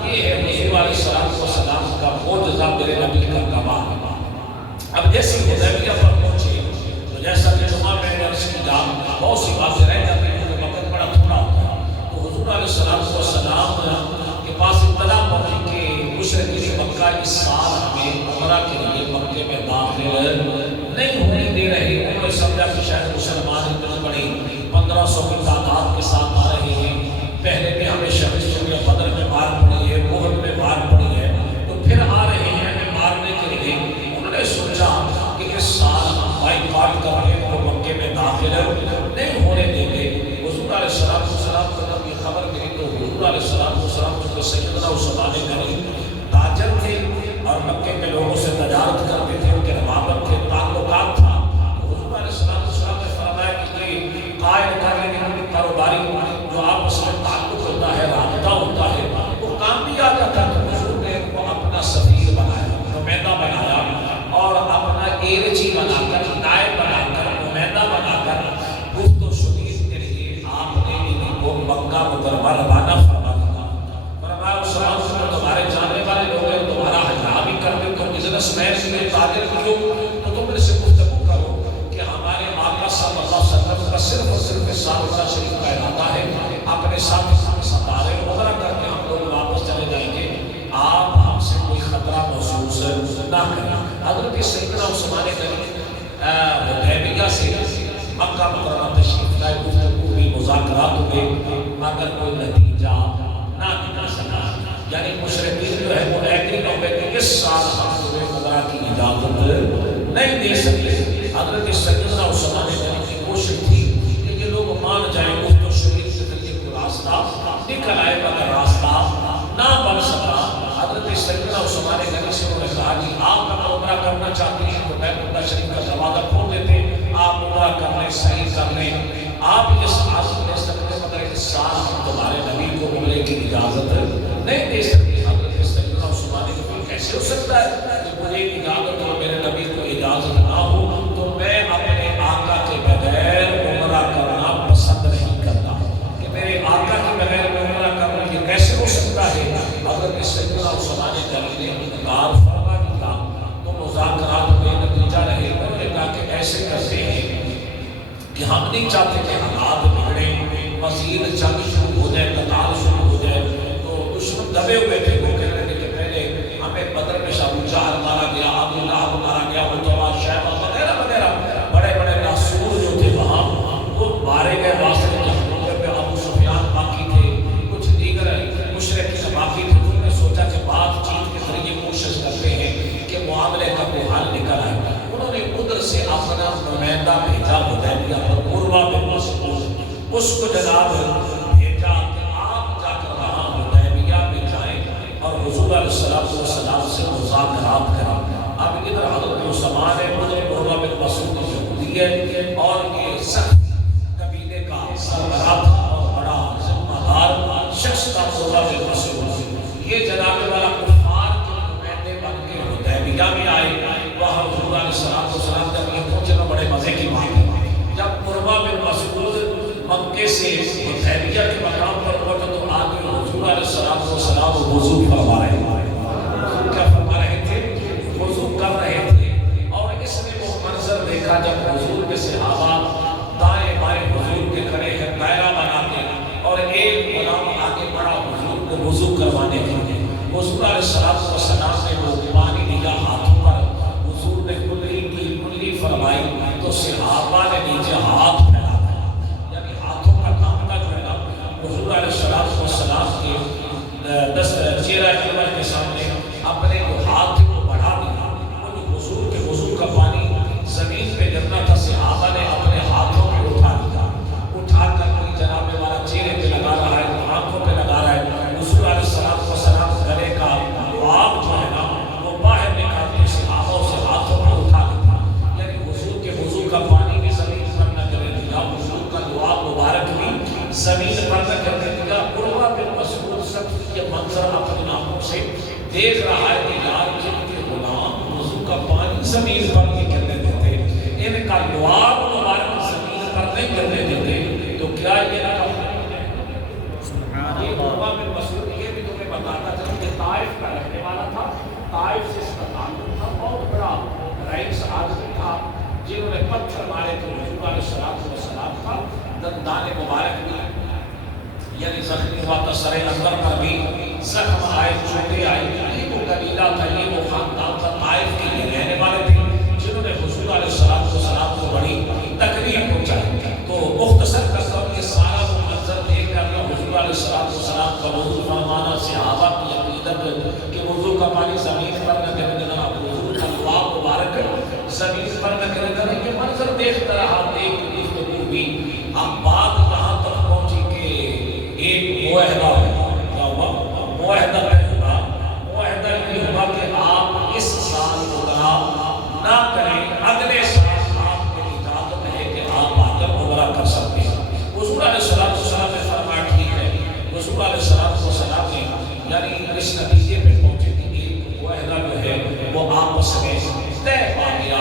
یہ ہے حضور علیہ السلام کا معجزہ میرے نبی کا کمال. اب جیسے حدیبیہ پر پہنچے تو جیسا کہ جمعہ میں نے عرض کیا بہت سی باتیں رہ جاتی ہیں کہ وقت بڑا تھوڑا ہوتا ہے. تو حضور علیہ السلام کے پاس اطلاع پہنچی کہ مشرکین مکہ اس سال ہمیں عمرہ کے لیے مکے میں داخل نہیں ہونے دے رہے. انہوں نے سمجھا کہ شاید مسلمان اتنی بڑی 1500 کی تعداد کے ساتھ آ رہے ہیں. پہلے بھی ہمیں شہید بدر میں مار پڑی ہے, احد میں مار پڑی ہے, تو پھر آ رہے ہیں ہمیں مارنے کے لیے. انہوں نے سوچا کہ اس سال ہم بائیکاٹ کر کے وہ مکے میں داخل نہیں ہونے دیں گے. حضور علیہ السلام کو جب یہ خبر ملی تو حضور علیہ السلام جو سیدنا عثمان غنی تاجر تھے اور مکے کے لوگوں سے تجارت کرتے تھے, ان کے روابط تھے, تعلقات تھا. حضور علیہ السلام نے فرمایا کہ یہ قائم کر لینے کی کاروباری جو آپس میں تعلق ہوتا ہے, رابطہ ہوتا ہے, وہ کام بھی آ جاتا ہے. تو حضور نے وہ اپنا سفیر بنایا, نمائندہ بنایا اور اپنا ایرچی بنا کر, نائب بنا کر, نمائندہ بنا کر گفت و شنید کے لیے آپ نے انہیں کو مکہ مکرمہ روانہ فرما دیا. فرمایا اس وقت میں تمہارے جانے والے لوگ ہیں, تمہارا حجاب بھی کر دیں, تم بزنس مین میں تاجر بھی ہو, تو تم میرے سے گفتگو کرو کہ ہمارے آقا صلی اللہ علیہ وسلم کا صرف اور صرف سالہ شریف کا ارادہ ہے, اپنے ساتھ ستارے عمرہ کر کے ہم لوگ واپس چلے جائیں گے, آپ ہم سے کوئی خطرہ محسوس نہ کریں. حضرت سیدنا عثمان غنی حدیبیہ سے مکہ مکرمہ تشریف لائے, گفتگو بھی مذاکرات ہوئے مگر کوئی نتیجہ نہ نکل سکا. یعنی مشرکین جو ہے وہ ایگری نہ ہوئے کہ اس سال ہم تمہیں عمرہ کی اجازت نہیں دے سکتے. حضرت سیدنا عثمان غنی کی کوشش تھی کہ یہ لوگ مان جائیں, گفت و شنید سے ذریعے کوئی راستہ نکل آئے, مگر راستہ نہ بن سکا. حضرت سیدنا عثمان غنی سے انہوں نے کہا کہ آپ اگر عمرہ کرنا چاہتے ہیں تو بیت اللہ شریف کا دروازہ کھول دیتے, آپ عمرہ کر لیں, صحیح کر لیں, آپ اس حاصل لے سکتے, مگر اس سال ہم تمہارے نبی کو عمرے کی اجازت نہیں دے سکتے. حضرت سیدنا عثمان غنی کیسے ہو سکتا ہے کہ مجھے اجازت ہو, میرے نبی کو اجازت نہ ہو, تو میں اپنے آقا کے بغیر عمرہ کرنا پسند نہیں کرتا, کہ میرے آقا کے بغیر میں عمرہ کرنا یہ کیسے ہو سکتا ہے. حضرت سیدنا عثمان غنی نے انکار فرما دیا. تو مذاکرات میں نتیجہ رہے, انہوں نے کہا کہ ایسے کرتے ہیں کہ ہم نہیں چاہتے کہ حالات بگڑیں، مزید جنگ شروع ہو جائے، قتال شروع ہو جائے۔ تو دشمن دبے ہوئے تھے، وہ کہہ رہے تھے کہ پہلے ہمیں بدر میں ابو جہل مارا گیا، ابو لہب مارا گیا، عتبہ شیبہ وغیرہ وغیرہ بڑے بڑے ناسور جو تھے وہاں وہ مارے گئے۔ واسطے پہ ابو سفیان باقی تھے، کچھ دیگر مشرکین باقی تھے۔ انہوں نے سوچا کہ بات چیت کے ذریعے کوشش کرتے ہیں کہ معاملے کا کوئی حل نکل آئے۔ انہوں نے ادھر سے اپنا نمائندہ بھیجا حدیبیہ پر، عروہ بن مسعود، اس کو جناب بھیجا کہ آپ جا کر وہاں حدیبیہ میں جائیں اور حضور علیہ السلام سے مذاکرات کریں۔ اب ادھر حضرت عثمان ہے، ادھر عروہ بن مسعود یہودی ہے اور یہ سخت قبیلے کا سربراہ تھا اور بڑا ذمہ دار شخص تھا عروہ بن مسعود۔ یہ جناب والا کفار کے نمائندے بن کے حدیبیہ میں آئے۔ وہاں حضور علیہ السلام جب یہ پہنچے تو بڑے مزے کی بات ہے، جب عروہ بن مسعود مکے سے حدیبیہ کے مقام پر پہنچے تو آگے حضور علیہ السلام وضو فرما رہے تھے۔ کیا فرما رہے تھے؟ وضو کر رہے تھے۔ اور اس نے وہ منظر دیکھا جب حضور کے صحابہ دائیں بائیں حضور کے کھڑے ہیں دائرہ بنا کے، اور ایک غلام آگے بڑھا حضور کو وضو کروانے کے لیے۔ حضور علیہ السلام نے وہ پانی لیا ہاتھوں پر، حضور نے کلی فرمائی تو صحابہ نے نیچے ہاتھ پھیلا دیا، یعنی ہاتھوں کا کام کا جو ہے نا حضور علیہ السلام کے چہرہ انور کے سامنے اپنے وہ ہاتھ کو بڑھا دیا۔ ان حضور کے وضو کا پانی زمین پہ گرنا تھا، صحابہ نے اپنے ہاتھوں پہ اٹھا لیا، اٹھا کر کوئی جناب والا چہرے پہ لگا رہا ہے، آنکھوں پہ لگا رہا ہے۔ حضور علیہ السلام گلے کا لعاب جو ہے نا وہ باہر نکال کے صحابہ سے ہاتھوں پہ اٹھا دیا، یعنی حضور کے وضو کا پانی بھی زمین پر نہ گرنے دیا، حضور کا لعاب مبارک بھی زمین پر نہ گرنے دیا۔ عروہ بن مسعود سب یہ منظر اپنی آنکھوں سے دیکھ رہا ہے کہ یار جن کے غلام وضو کا پانی زمین پر نہیں گرنے دیتے، ان کا لعاب مبارک زمین پر نہیں گرنے دیتے، تو کیا یہ نہ یہ عروہ بن مسعود یہ بھی تمہیں بتاتا چلا کہ طائف کا رہنے والا تھا، طائف سے اس کا تعلق تھا، بہت بڑا رئیس آدمی تھا جنہوں نے پتھر مارے تو حضور علیہ السلام کا دندان مبارک بھی یعنی زخمی ہوا تھا، سر اندر پر بھی زخم آئے، چوٹیں آئی۔ یہ وہ قبیلہ تھا، یہ وہ خاندان تھا، طائف کے یہ رہنے والے تھے جنہوں نے حضور علیہ السلام کو بڑی تکلیف پہنچائی۔ تو مختصر قصہ یہ سارا وہ منظر دیکھ کر حضور علیہ السلام کا وضو فرمانا، صحابہ کی عقیدت کہ وضو کا پانی زمین پر نہ گرنے دینا، حضور کا لعاب مبارک زمین پر نہ گرنے دینا، یہ منظر دیکھتا رہا، دیکھ گفتگو بھی۔ اب بات یہاں تک پہنچی کہ ایک معاہدہ ہوا۔ کیا ہوا؟ معاہدہ یہ ہوا کہ آپ اس سال عمرہ نہ کریں، اگلے سال آپ کو اجازت ہے کہ آپ آ کر عمرہ کر سکتے ہیں۔ حضور علیہ السلام نے فرمایا ٹھیک ہے۔ حضور علیہ السلام نے یعنی اس نتیجے پہ پہنچے کہ ایک معاہدہ جو ہے وہ آپس میں طے پا گیا۔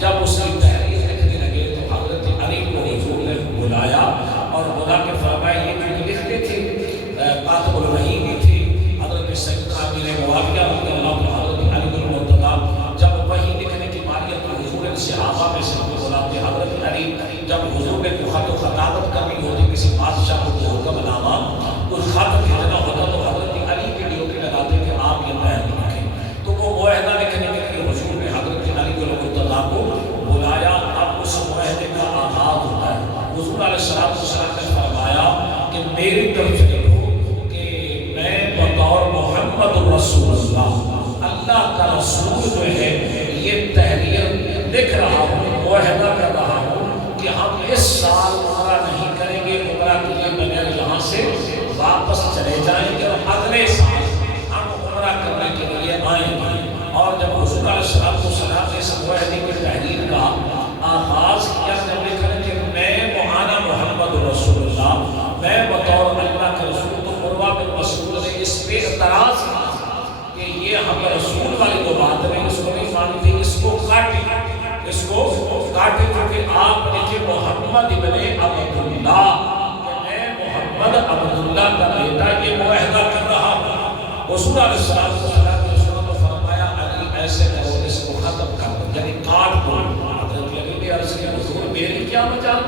جب اس کی تحریر لکھنے لگے تو حضرت علی کو حضور نے بلایا اور بلا کے فرمایا یہ جو لکھتے تھے کاتب الوحی بھی تھے حضرت سیدنا امیر معاویہ رضی اللہ عنہ، حضرت علی المرتضیٰ جب وحی لکھنے کی باری تو حضور نے صحابہ میں سے بلاتے حضرت علی جب حضور نے خط و خطابت کرنی ہوتی کسی بادشاہ کو حکم نامہ اس خط بھیجنا ہوتا تو حضرت علی کی ڈیوٹی لگاتے کہ آپ یہ تحریر لکھیں۔ تو وہ معاہدہ لکھنے کے لیے حضور نے حضرت علی المرتضیٰ کو بلایا۔ اب اس معاہدے کا آغاز ہوتا ہے۔ حضور علیہ السلام نے فرمایا کہ میری طرف سے دیکھو کہ میں بطور محمد رسول اللہ کا رسول جو ہے یہ تحریر لکھ رہا ہوں، معاہدہ کر رہا ہوں کہ ہم اس سال عمرہ نہیں کریں گے، عمرہ کیے بغیر یہاں سے واپس چلے جائیں گے اور اگلے سال ہم عمرہ کرنے کے لیے آئیں گے۔ اور جب حضور علیہ السلام نے اس معاہدے کی تحریر کا آغاز کیا جب لکھا کہ میں معانا محمد رسول اللہ، میں بطور اللہ کے رسول، تو عروہ بن مسعود نے اس پہ اعتراض کیا کہ یہ ہم رسول والی جو بات ہے اس کو نہیں مانتے، اس کو کاٹے کیونکہ آپ لکھے محمد ابن عبداللہ کہ میں محمد عبداللہ کا بیٹا یہ معاہدہ کر رہا ہوں۔ رسول علیہ السلام نے فرمایا علی ایسے کرو اس کو ختم کر دو، یعنی کاٹ دو۔ حضرت علی نے عرض کیا حضور میری کیا مجال،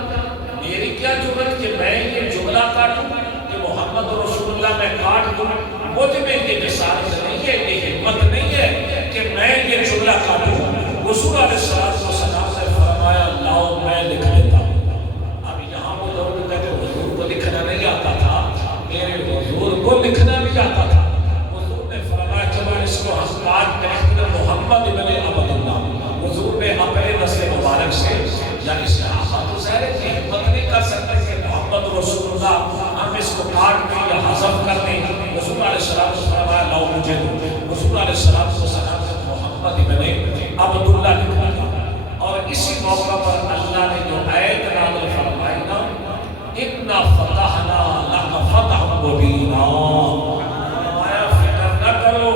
حضور علیہ السلام نے فرمایا لاؤ میں لکھ لیتا ہوں. اب یہاں وہ لوگ کہتے ہیں حضور کو لکھنا نہیں آتا تھا، میرے حضور کو لکھنا بھی آتا تھا. حضور نے فرمایا چلو اس کو ہم پاک کریں محمد ابن عبداللہ. حضور نے اپنے نسل مبارک سے یعنی صحابہ تو ظاہر ہے کہ ہمت نہیں کر سکتے کہ محمد رسول اللہ ہم اس کو کاٹ دیں یا حذف کر دیں. رسول علیہ السلام نے فرمایا لاؤ مجھے دو. رسول علیہ السلام نے محمد ابن عبداللہ لکھا تھا. اور اسی موقع پر اللہ نے جو آیت نازل فرمائی نا اِنَّا فَتَحْنَا لَكَ فَتْحًا مُبِينًا، فرمایا فکر نہ کرو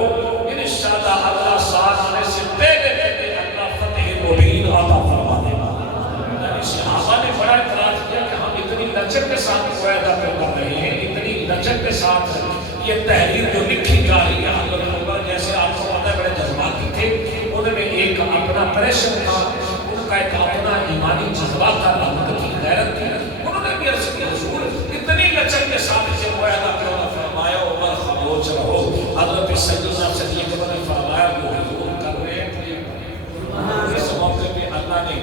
انشاءاللہ اللہ ساتھ آنے سے پہلے اللہ فتح مبین عطا فرما دے گا. یعنی صحابہ نے بڑا اعتراض کیا کہ ہم اتنی لچک کے ساتھ معاہدہ کر رہے ہیں، اتنی لچک کے ساتھ یہ تحریر جو لکھی جا رہی ہے. حضرت عمر جیسے آپ کو پتہ ہے بڑے جذباتی تھے، انہوں نے ایک اپنا پریشر تھا، ان کا ایک اپنا ایمانی جذبات تھا، اللہ کی غیرت تھی. انہوں نے بھی عرض کیا حضور اتنی لچک کے ساتھ اسے معاہدہ کیوں نہ فرمایا عمر خاموش رہو. حضرت سیدنا صدیق نے فرمایا وہ حضور کر رہے ہیں. اس موقع پہ اللہ نے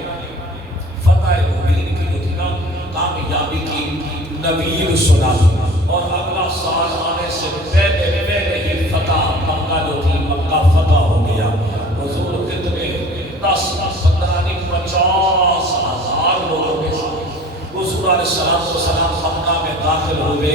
فتح مبین کی جو تھی نا کامیابی کی نوید سنا اور اگلا سال آنے سے پہلے ہی فتح مکہ جو تھی مکہ فتح ہو گیا. حضور کتنے 10 15 نہیں 50 ہزار لوگوں کے ساتھ حضور علیہ السلام مکہ میں داخل ہوئے.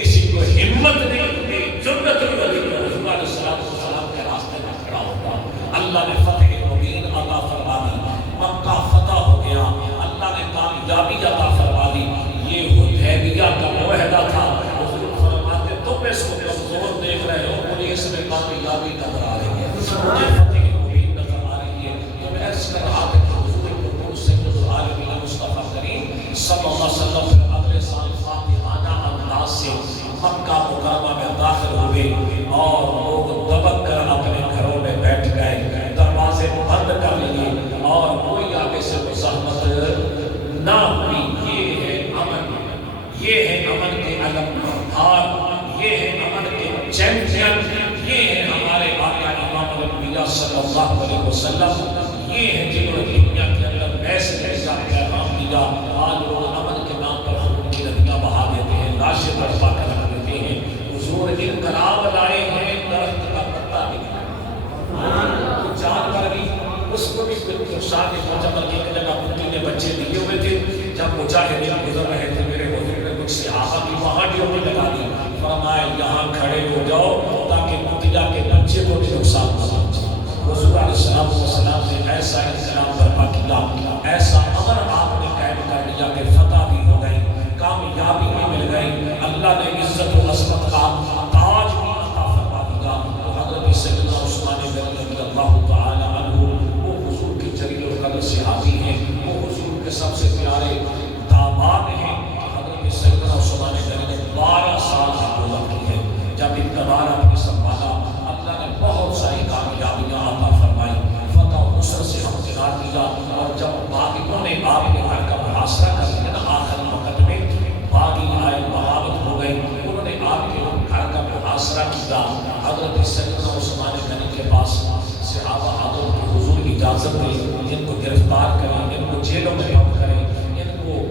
کسی کو ہمت نہیں ہوئی، جرأت نہیں ہوئی حضور علیہ السلام کے راستے میں کھڑا ہوگا. اللہ نے فتح مبین عطا فرما دی، مکہ فتح ہو گیا. اللہ نے کامیابی عطا فرما دی. یہ حدیبیہ کا معاہدہ تھا. حضور فرماتے تم اس کو کمزور دیکھ رہے ہو، مجھے اس میں کامیابی نظر آ رہی ہے، مجھے فتح مبین نظر آ رہی ہے. تو میں عرض کر رہا تھا کہ حضور سید العالمین مصطفیٰ کریم صلی اللہ علیہ وسلم پھر اگلے سال فاتحانہ انداز سے مکہ مکرمہ میں داخل ہوئے اور لوگ دبک کر اپنے گھروں میں بیٹھ گئے، دروازے بند کر لیے اور کوئی آگے سے مزاحمت نہ ہوئی. یہ ہے امن کے علمبردار، یہ ہے امن کے چیمپئن، یہ ہے ہمارے آقا امام الانبیاء صلی اللہ علیہ وسلم. یہ ہے جنہوں نے دنیا کے اندر میسیج کا پیغام دیا. آج لوگ امن کے نام پر خون کی ندیاں بہا دیتے ہیں، لاشیں برپا کر رکھ دیتے ہیں. حضور انقلاب لائے ہیں، درخت کا پتا نہیں جانور بھی اس کو بھی نقصان نہیں پہنچا، بلکہ ایک جگہ پتی نے بچے دیے ہوئے تھے. جب مجاہدین گزر رہے تھے میرے حضور نے کچھ صحابہ کی پہاڑیوں میں لگا دی. فرمایا یہاں کھڑے ہو جاؤ تاکہ مطیع کے بچے کو بھی نقصان نہ پہنچے. حضور علیہ السلام نے ایسا انتظام برپا کیا، ایسا امن آپ نے قائم کر دیا کہ فتح بھی ہو گئی، کامیابی بھی مل گئی. اللہ نے عزت و عظمت کا تاج بھی عطا فرما دیا. حضرت سیدنا عثمان غنی رضی اللہ تعالی عنہ وہ حضور کے جلیل القدر صحابی ہیں، وہ حضور کے سب سے پیارے داماد ہیں. حضرت سیدنا عثمان غنی نے 12 سال حکومت کی ہے. جب اقتدار اپنے سنبھالا اللہ نے بہت ساری کامیابیاں عطا فرمائی، فتح و نصر سے ہمکنار دیا. اور جب باغیوں نے آپ کے گھر کا محاصرہ کر لیا نا آخری وقت میں باغی آئے بغاوت ہو گئی، انہوں نے آپ کے گھر کا محاصرہ کیا. حضرت سیدنا عثمان غنی کے پاس صحابہ حضرت کی حضور اجازت دی ان کو گرفتار کریں، ان کو جیلوں میں بند کریں، ان کو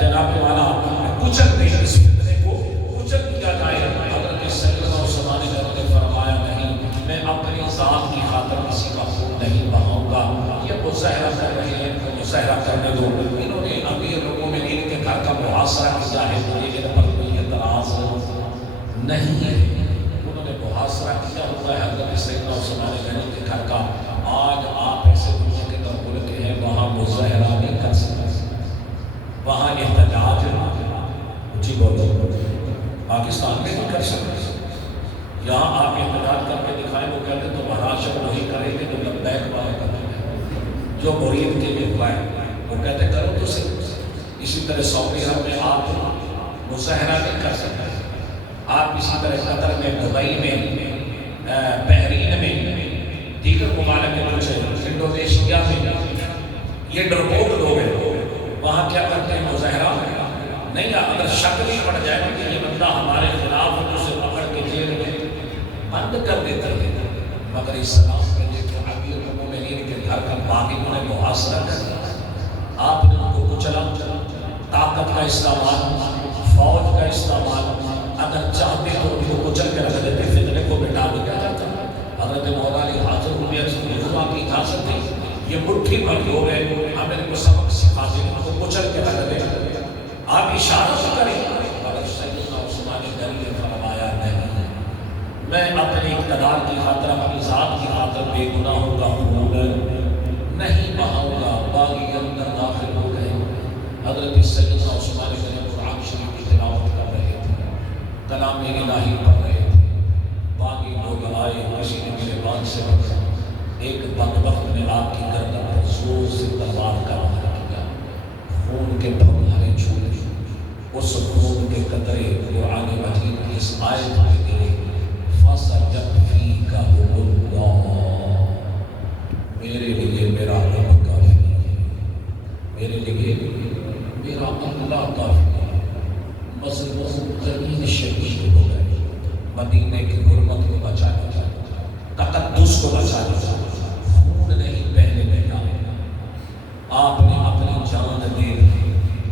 جناب والا کچل دیں، اس فتنے کو کچل دیا جائے. حضرت سیدنا عثمان غنی نے فرمایا نہیں، میں اپنی ذات کی خاطر کسی کا خون نہیں بہاؤں گا. یہ مظاہرہ کر رہے ہیں، مظاہرہ کرنے دو. انہوں نے امیر المومنین کے گھر کا محاصرہ کیا ہے، مجھے ان پر کوئی اعتراض نہیں ہے. انہوں نے محاصرہ کیا ہوا ہے حضرت سیدنا عثمان غنی کے گھر کا. آج آپ ایسے دنیا کے در ملک ہیں وہاں مظاہرہ نہیں کر سکتے، وہاں احتجاج جی بولو پاکستان میں نہیں کر سکتے. یہاں آپ احتجاج کر کے دکھائیں، وہ کہتے ہیں تو مہاراشٹر وہی کریں گے جو لبیک والے کرتے ہیں، جو مرید کے لیے ہوا ہے وہ کہتے کرو تو صحیح. اسی طرح سعودی عرب میں آپ مظاہرہ نہیں کر سکتے. آپ اسی طرح قطر میں، دبئی میں، بحرین میں، دیگر ممالک میں، کچھ انڈونیشیا میں یہ ڈرپوٹ لوگ ہیں، وہاں کیا کرتے ہیں مظاہرہ نہیں. اگر شک بھی پڑ جائے کہ یہ بندہ ہمارے خلاف ہے تو اسے پکڑ کے جیل میں بند کر دیتے ہیں. مگر اسلام میں جو امیر المومنین کے گھر واسطہ کر، آپ نے ان کو کچلا، طاقت کا استعمال، فوج کا استعمال، اگر چاہتے تو ان کو کچل کے رکھ دیتے، فتنے کو مٹا دیا جاتا۔ حضرت مولا علی حاضر ہوئے یہاں کی اجازت ہے، یہ مٹھی پر لوگ ہیں، ہم ان کو سبق سکھاتے ہیں، ان کو کچل کے رکھ دیں، آپ اشارہ تو کریں۔ مگر سیدنا عثمان غنی نے فرمایا نہیں، میں اپنے اقتدار کی خاطر، اپنی ذات کی خاطر بے گناہوں کا خون نہیں بہاؤں گا۔ باغی کے اندر داخل ہو گئے، حضرت سیدنا عثمان غنی قرآن شریف کی تلاوت کر رہے تھے، کلام الہی پڑھ رہے تھے، باقی لوگ آئے، کسی نے میرے بان سے پکڑا، ایک بدبخت نے آپ کی گردن پر زور سے تلوار کا حملہ کیا، خون کے پھوارے چھوڑے، اس خون کے قطرے قرآن مجید کی اس آیت میں گرے، فَسَيَكْفِيكَهُمُ اللَّهُ، میرے لیے میرا رب کافی ہے، میرے لیے میرا اللہ کافی ہے۔ مظلوم ترین شہید ہو گئے، مدینے کی حرمت کو بچانا، تقدس کو بچانا، خون نہیں بہنے دینا، آپ نے اپنی جان دے دی۔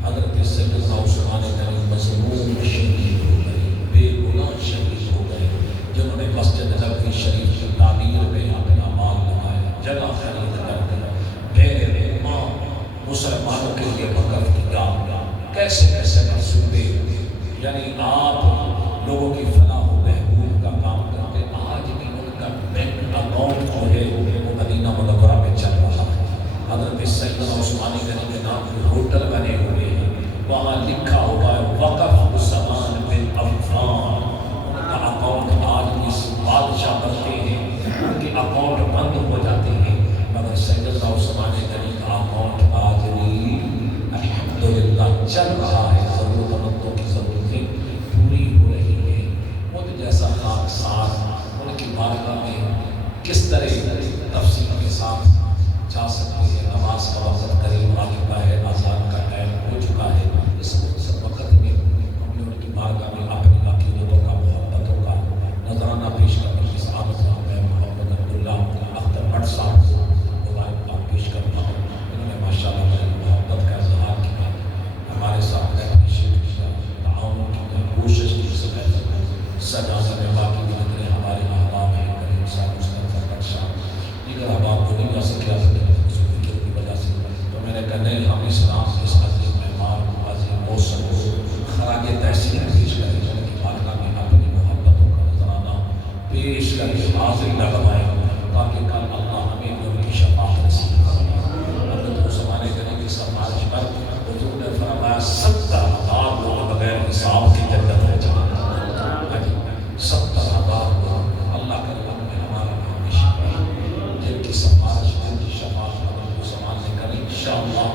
حضرت سیدنا عثمان غنی مظلوم شہید ہو گئے، بے گناہ شہید ہو گئے، جنہوں نے مسجد نبوی شریف کی تعمیر میں اپنا مال لگایا، جگہ خرید کر غیر ماں مسلمانوں کے لیے وقف کیا، کیسے کیسے منصوبے، یعنی آپ لوگوں کی فلاح و بہبود کا کام کرتے، آج بھی ان کا بینک اکاؤنٹ جو ہے وہ مدینہ منورہ میں چل رہا ہے۔ حضرت سیدنا عثمان غنی کے نام کے ہوٹل بنے ہوئے ہیں، وہاں لکھا ہوا ہے وقف عثمان بن عفان، ان کا اکاؤنٹ آج بھی بادشاہ بنتے ہیں، ان کے اکاؤنٹ بند ہو جاتے ہیں، مگر سیدنا عثمان غنی کا اکاؤنٹ آج بھی الحمدللہ چل رہا ہے، ضرورت مندوں کی ضرورتیں پوری ہو رہی ہیں۔ خود جیسا خاکسار ان کی بارگاہ میں کس طرح تفصیل کے ساتھ جا سکتے ہیں۔ نماز کا وقت قریب آ چکا ہے، اذان کا ٹائم ہو چکا ہے، اس وقت میں ہم نے ان کی بارگاہ میں اپنی عقیدتوں کا، محبتوں کا نذرانہ پیش کرنے کی سعادت میں محمد عبداللہ اختر بٹ صاحب کو مبارکباد پیش کرتا ہوں۔ انہوں نے ماشاءاللہ میری محبت کا اظہار کیا، ہمارے ساتھ اپریشیٹ کیا، تعاون کی کوشش کی، سجانے میں باقی بھی اتنے ہمارے احباب ہیں، کریم صاحب مصطفیٰ بٹ صاحب، دیگر احباب کو نہیں آ سکیا کی وجہ سے، تو میں نے کہا نہیں، ہم اسلام کے عظیم مہمان عظیم موسم کو خراج تحسین پیش کریں، ان کی بارگاہ میں اپنی محبتوں کا نذرانہ پیش کر کے حاضری لگوائیں، تاکہ کل اللہ ہمیں بھی ان کی شفاعت نصیب کرے۔ حضرت عثمان غنی کی سفارش پر حضور نے فرمایا 70,000 لوگ بغیر حساب کی جنت میں جائیں، 70,000 لوگ، اللہ کے رحم میں ہمارا نام شامل، جن کی سفارش، جن کی شفاعت حضرت عثمان نے کری، انشاءاللہ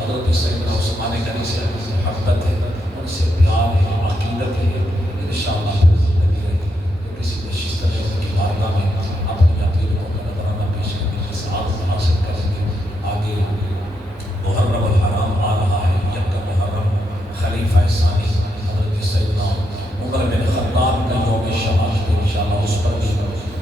حضرت سیدنا عثمان غنی سے محبت ہے، ان سے پیار ہے، عقیدت ہے، انشاءاللہ زندگی رہے تو کسی نشست میں ان کی بارگاہ میں اپنی عقیدتوں کا نذرانہ پیش کرنے کی سعادت حاصل کریں گے۔ آگے محرم الحرام آ رہا ہے، یکم محرم، خلیفہ ثانی حضرت سیدنا عمر بن خطاب کا یوم شہادت ہے، انشاءاللہ اس پر بھی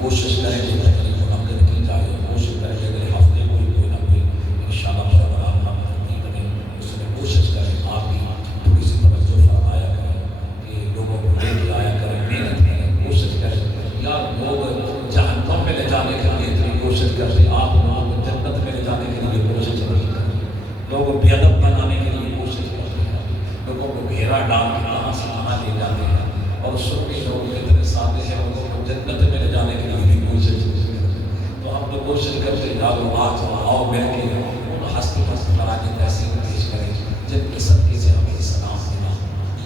کوشش کریں گے تقریب منعقد کی جائے، کوشش کریں گے اگلے ہفتے کوئی نہ کوئی انشاءاللہ پروگرام ہم تنظیم کریں، اس میں کوشش کریں، آپ بھی تھوڑی سی توجہ فرمایا کریں کہ لوگوں کو لے کے آیا کریں، محنت کریں، کوشش کریں، یا لوگ جہنم میں لے جانے کے لیے اتنی کوشش کرتے، آپ لوگوں کو جنت میں لے جانے کے لیے کوشش نہیں کریں، لوگوں کو بے ادب بنانے کے لیے کوشش کرتے ہیں، لوگوں کو گھیرا ڈال کے کہاں سے کہاں لے جاتے ہیں، اور سنی لوگ اتنے سادے ہیں، لوگوں کو جنت میں لے جانے کے لیے بھی کوشش کرتے ہیں، تو ہم تو کوشش کرتے ہیں آؤ آؤ مل کے ان ہستی پست کرا کے تحسین پیش کریں جن کے صدقے سے ہمیں اسلام ملا،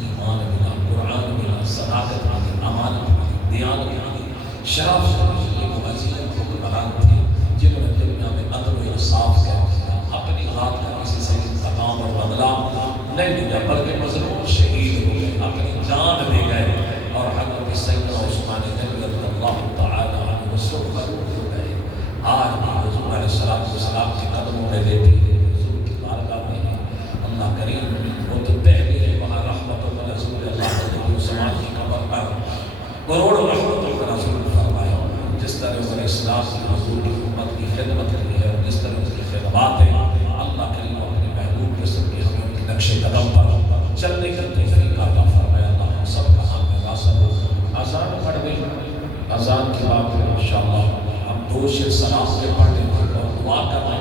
ایمان ملا، قرآن ملا، صداقت ملی، امانت ملی، دیانت ملی، شرف ملی، یہ وہ عظیم حکمران تھے جنہوں نے دنیا میں عدل و انصاف کا اپنی ذات کا کسی سے انتقام اور بدلہ نہیں لیا، بلکہ مظلوم شہید ہو گئے، اپنی جان دے گئے، اور حضرت سیدنا عثمان غنی رضی اللہ تعالی عنہ سرخر ہو گئے۔ آج بھی حضور علیہ السلام کے قدموں میں لیتے ہیں، حضور کی بارگاہ میں ہیں، اللہ کریم وہ تو پہلے ہے، وہاں رحمت و رسول اللہ علیہ وسلم کی قبر پر کروڑوں رحمتوں کا رسول فرمایا، جس طرح انہوں نے اسلام کی حضور کی امت کی خدمت کی ہے، جس طرح اس کی خدمات ہیں قدم پر چلنے کی توفیق عطا فرمائے اللہ ہم سب کا حال میں واسط ہو اذان پڑھ گئی اذان کے بعد پھر انشاءاللہ ہم دو شیر سلام پہ پڑھ لیں اور دعا کرنا